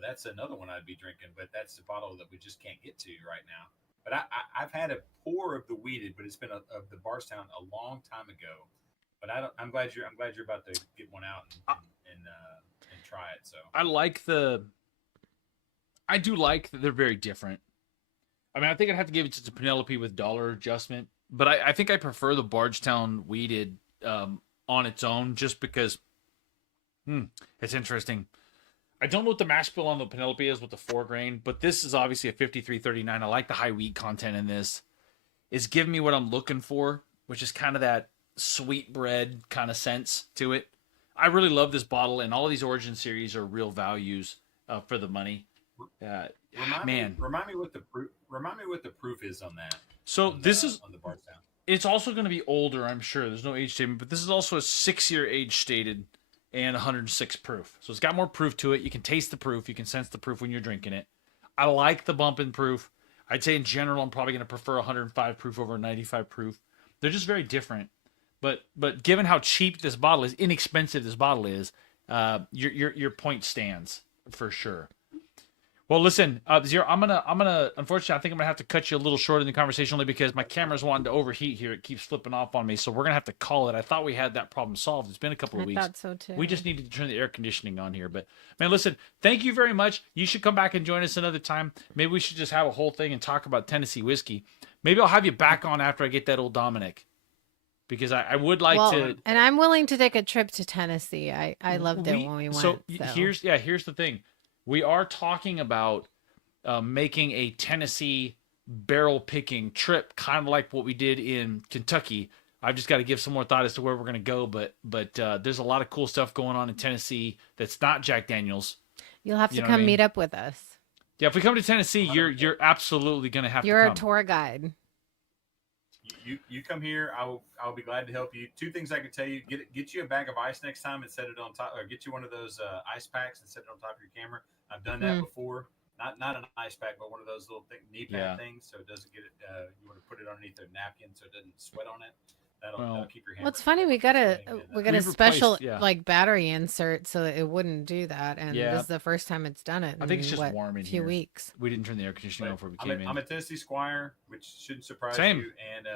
That's another one I'd be drinking, but that's the bottle that we just can't get to right now. But I've had a pour of the weeded, but it's been of the Barstown a long time ago. But I'm glad you're about to get one out and try it. So I do like that they're very different. I mean, I think I'd have to give it to Penelope with dollar adjustment, but I think I prefer the Bardstown weeded on its own just because it's interesting. I don't know what the mash bill on the Penelope is with the 4 grain, but this is obviously a 5339. I like the high wheat content in this. It's giving me what I'm looking for, which is kind of that sweet bread kind of sense to it. I really love this bottle, and all of these Origin series are real values for the money. Remind me what the proof is on that. So this is on the Bardstown. It's also going to be older, I'm sure. There's no age statement, but this is also a 6-year age stated and 106 proof. So it's got more proof to it. You can taste the proof. You can sense the proof when you're drinking it. I like the bump in proof. I'd say in general, I'm probably going to prefer 105 proof over 95 proof. They're just very different. But given how cheap this bottle is, inexpensive this bottle is, your point stands for sure. Well, listen, Zero, I'm gonna unfortunately I think I'm gonna have to cut you a little short in the conversation only because my camera's wanting to overheat here. It keeps flipping off on me, so we're gonna have to call it. I thought we had that problem solved. It's been a couple of weeks. I thought so too. We just needed to turn the air conditioning on here. But man, listen, thank you very much. You should come back and join us another time. Maybe we should just have a whole thing and talk about Tennessee whiskey. Maybe I'll have you back on after I get that old Dominic. Because I would like to, and I'm willing to take a trip to Tennessee. I loved it when we went. So here's the thing, we are talking about making a Tennessee barrel picking trip, kind of like what we did in Kentucky. I've just got to give some more thought as to where we're going to go, but there's a lot of cool stuff going on in Tennessee that's not Jack Daniel's. You'll have to come meet up with us. Yeah, if we come to Tennessee, you're absolutely going to have to come. You're a tour guide. You come here, I'll be glad to help you. 2 things I can tell you: get you a bag of ice next time and set it on top, or get you one of those ice packs and set it on top of your camera. I've done that before. Not an ice pack, but one of those little knee pad things, so it doesn't get it. You want to put it underneath a napkin so it doesn't sweat on it. That'll keep your hand. Well, it's funny we got a special like battery insert so that it wouldn't do that, and this is the first time it's done it. I think it's just warm in a few here. weeks. We didn't turn the air conditioning on before we came in. I'm a Tennessee Squire, which shouldn't surprise Same. you, and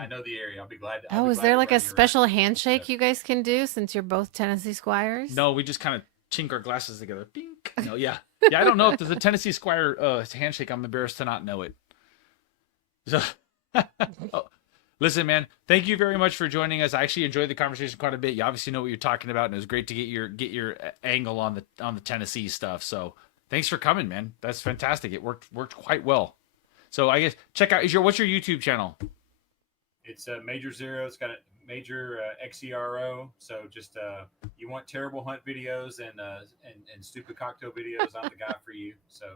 I know the area. I'll be glad. Is there like a special handshake you guys can do since you're both Tennessee Squires? No, we just kind of chink our glasses together. Bink. No, yeah. I don't know if there's a Tennessee Squire handshake. I'm embarrassed to not know it. So, listen, man, thank you very much for joining us. I actually enjoyed the conversation quite a bit. You obviously know what you're talking about, and it was great to get your angle on the Tennessee stuff. So, thanks for coming, man. That's fantastic. It worked quite well. So, I guess check out what's your YouTube channel? It's Major Zero. It's got a Major XERO. So just you want terrible hunt videos and stupid cocktail videos, I'm the guy for you. So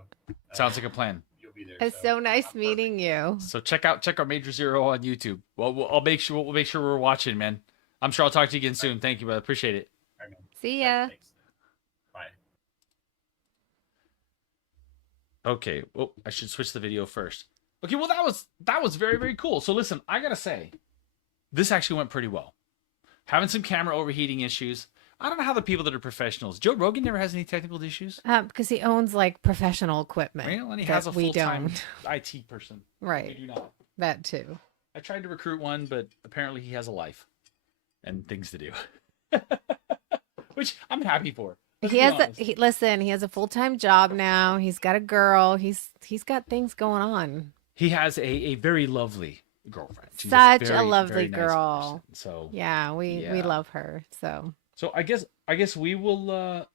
sounds like a plan. You'll be there. It's so nice meeting you. So check out Major Zero on YouTube. Well, we'll make sure we're watching, man. I'm sure I'll talk to you again soon. Thank you, brother. Appreciate it. All right, see ya. Thanks. Bye. Okay. Well, I should switch the video first. Okay. Well, that was very, very cool. So listen, I gotta say, this actually went pretty well. Having some camera overheating issues. I don't know how the people that are professionals. Joe Rogan never has any technical issues. Because he owns like professional equipment. Well, and he has a full-time IT person. Right. We do not. That too. I tried to recruit one, but apparently he has a life and things to do, which I'm happy for. He has a full-time job now. He's got a girl. He's got things going on. He has a very lovely girlfriend. She's Such a a lovely very nice girl. person. So yeah, we love her. So I guess we will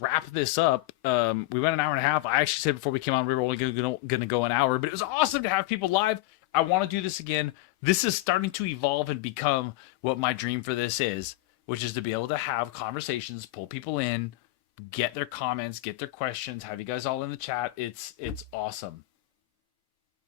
wrap this up. We went an hour and a half. I actually said before we came on we were only gonna go an hour, but it was awesome to have people live. I want to do this again. This is starting to evolve and become what my dream for this is, which is to be able to have conversations, pull people in, get their comments, get their questions, have you guys all in the chat. It's awesome.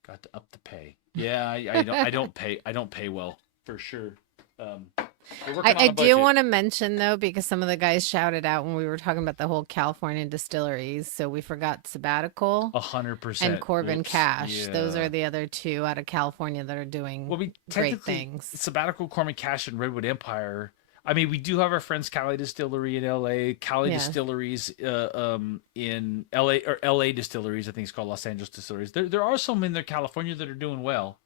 Got to up the pay. Yeah, I don't pay well for sure. I do want to mention though, because some of the guys shouted out when we were talking about the whole California distilleries, so we forgot Sabbatical, 100%, and Corbin Cash. Yeah. Those are the other 2 out of California that are doing great things. Sabbatical, Corbin Cash, and Redwood Empire. I mean, we do have our friends Cali Distillery in LA, Cali Yes. Distilleries in LA, or LA Distilleries, I think it's called Los Angeles Distilleries. There are some in there, California, that are doing well,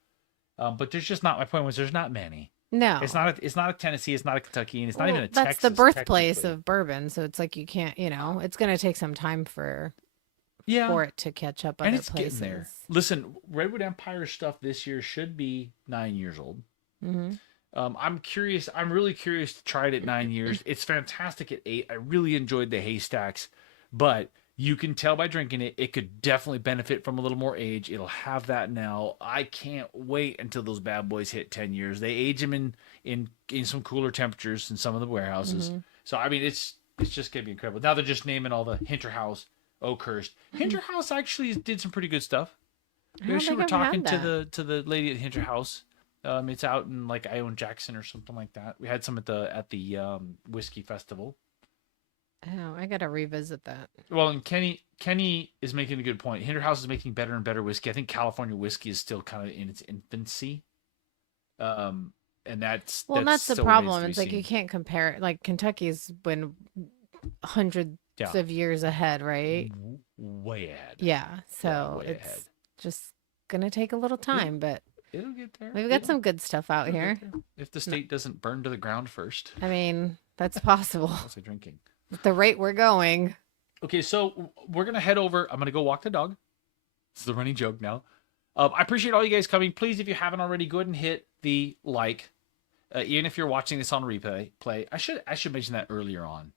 but there's just not. My point was, there's not many. No. It's not a Tennessee, it's not a Kentucky, and it's not even a That's Texas. the birthplace technically. of bourbon, so it's like you can't, it's going to take some time for Yeah, it to catch up and other it's places. getting there. Listen, Redwood Empire stuff this year should be 9 years old. Hmm. I'm curious. I'm really curious to try it at 9 years. It's fantastic at 8. I really enjoyed the haystacks, but you can tell by drinking it, it could definitely benefit from a little more age. It'll have that now. I can't wait until those bad boys hit 10 years. They age them in some cooler temperatures in some of the warehouses. Hmm. So I mean, it's just gonna be incredible. Now they're just naming all the Hinter House, Oakhurst. Hinter House actually did some pretty good stuff. I We don't actually think were I've talking had to the lady at Hinter House. It's out in like Ione Jackson or something like that. We had some at the whiskey festival. Oh, I got to revisit that. Well, and Kenny is making a good point. Hinter House is making better and better whiskey. I think California whiskey is still kind of in its infancy. And that's That's the still remains problem. to be It's like you seen. can't compare it. Like Kentucky's been hundreds Yeah. of years ahead, right? Way ahead. Yeah. So way it's ahead. just gonna take a little time, but It'll get there. we've got some good stuff out It'll here. get there. If the state doesn't burn to the ground first. I mean, that's possible. How's it drinking? At the rate we're going. Okay, so we're gonna head over. I'm gonna go walk the dog. This is the running joke now. I appreciate all you guys coming. Please, if you haven't already, go ahead and hit the like. Even if you're watching this on replay, I should mention that earlier on.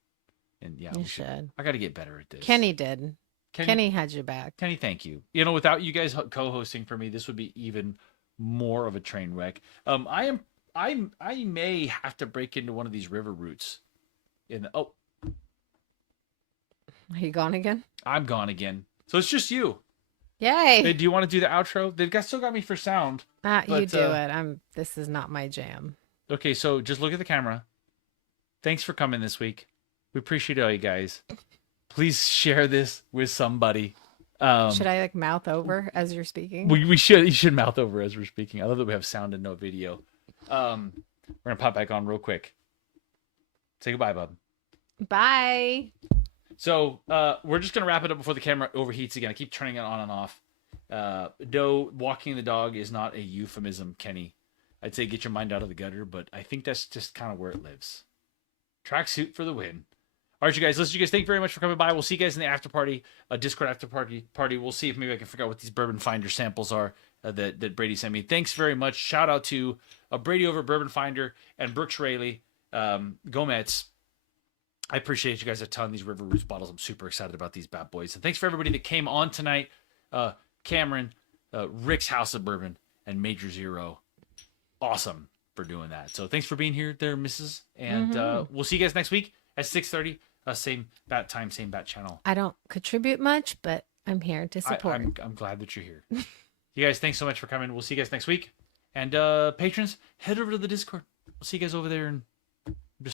And yeah, You should. I got to get better at this. Kenny did. Kenny had your back. Kenny, thank you. Without you guys co-hosting for me, this would be even more of a train wreck. I may have to break into one of these river routes. Are you gone again? I'm gone again. So it's just you. Yay! Hey, do you want to do the outro? They've still got me for sound. You but, do it. This is not my jam. Okay, so just look at the camera. Thanks for coming this week. We appreciate all you guys. Please share this with somebody. Should I mouth over as you're speaking? We should. You should mouth over as we're speaking. I love that we have sound and no video. We're gonna pop back on real quick. Say goodbye, bub. Bye. So we're just gonna wrap it up before the camera overheats again. I keep turning it on and off. No, walking the dog is not a euphemism, Kenny. I'd say get your mind out of the gutter, but I think that's just kind of where it lives. Tracksuit for the win. All right, you guys. Listen, you guys. Thank you very much for coming by. We'll see you guys in the after party, Discord after party. We'll see if maybe I can figure out what these Bourbon Finder samples are that Brady sent me. Thanks very much. Shout out to Brady over at Bourbon Finder and Brooks Rayleigh, Gomez. I appreciate you guys a ton. These River Roots bottles. I'm super excited about these bad boys. And thanks for everybody that came on tonight. Cameron, Rick's House of Bourbon, and Major Zero. Awesome for doing that. So thanks for being here there, Mrs. And we'll see you guys next week at 6:30. Same bat time, same bat channel. I don't contribute much, but I'm here to support. I'm glad that you're here. You guys, thanks so much for coming. We'll see you guys next week. And patrons, head over to the Discord. We'll see you guys over there and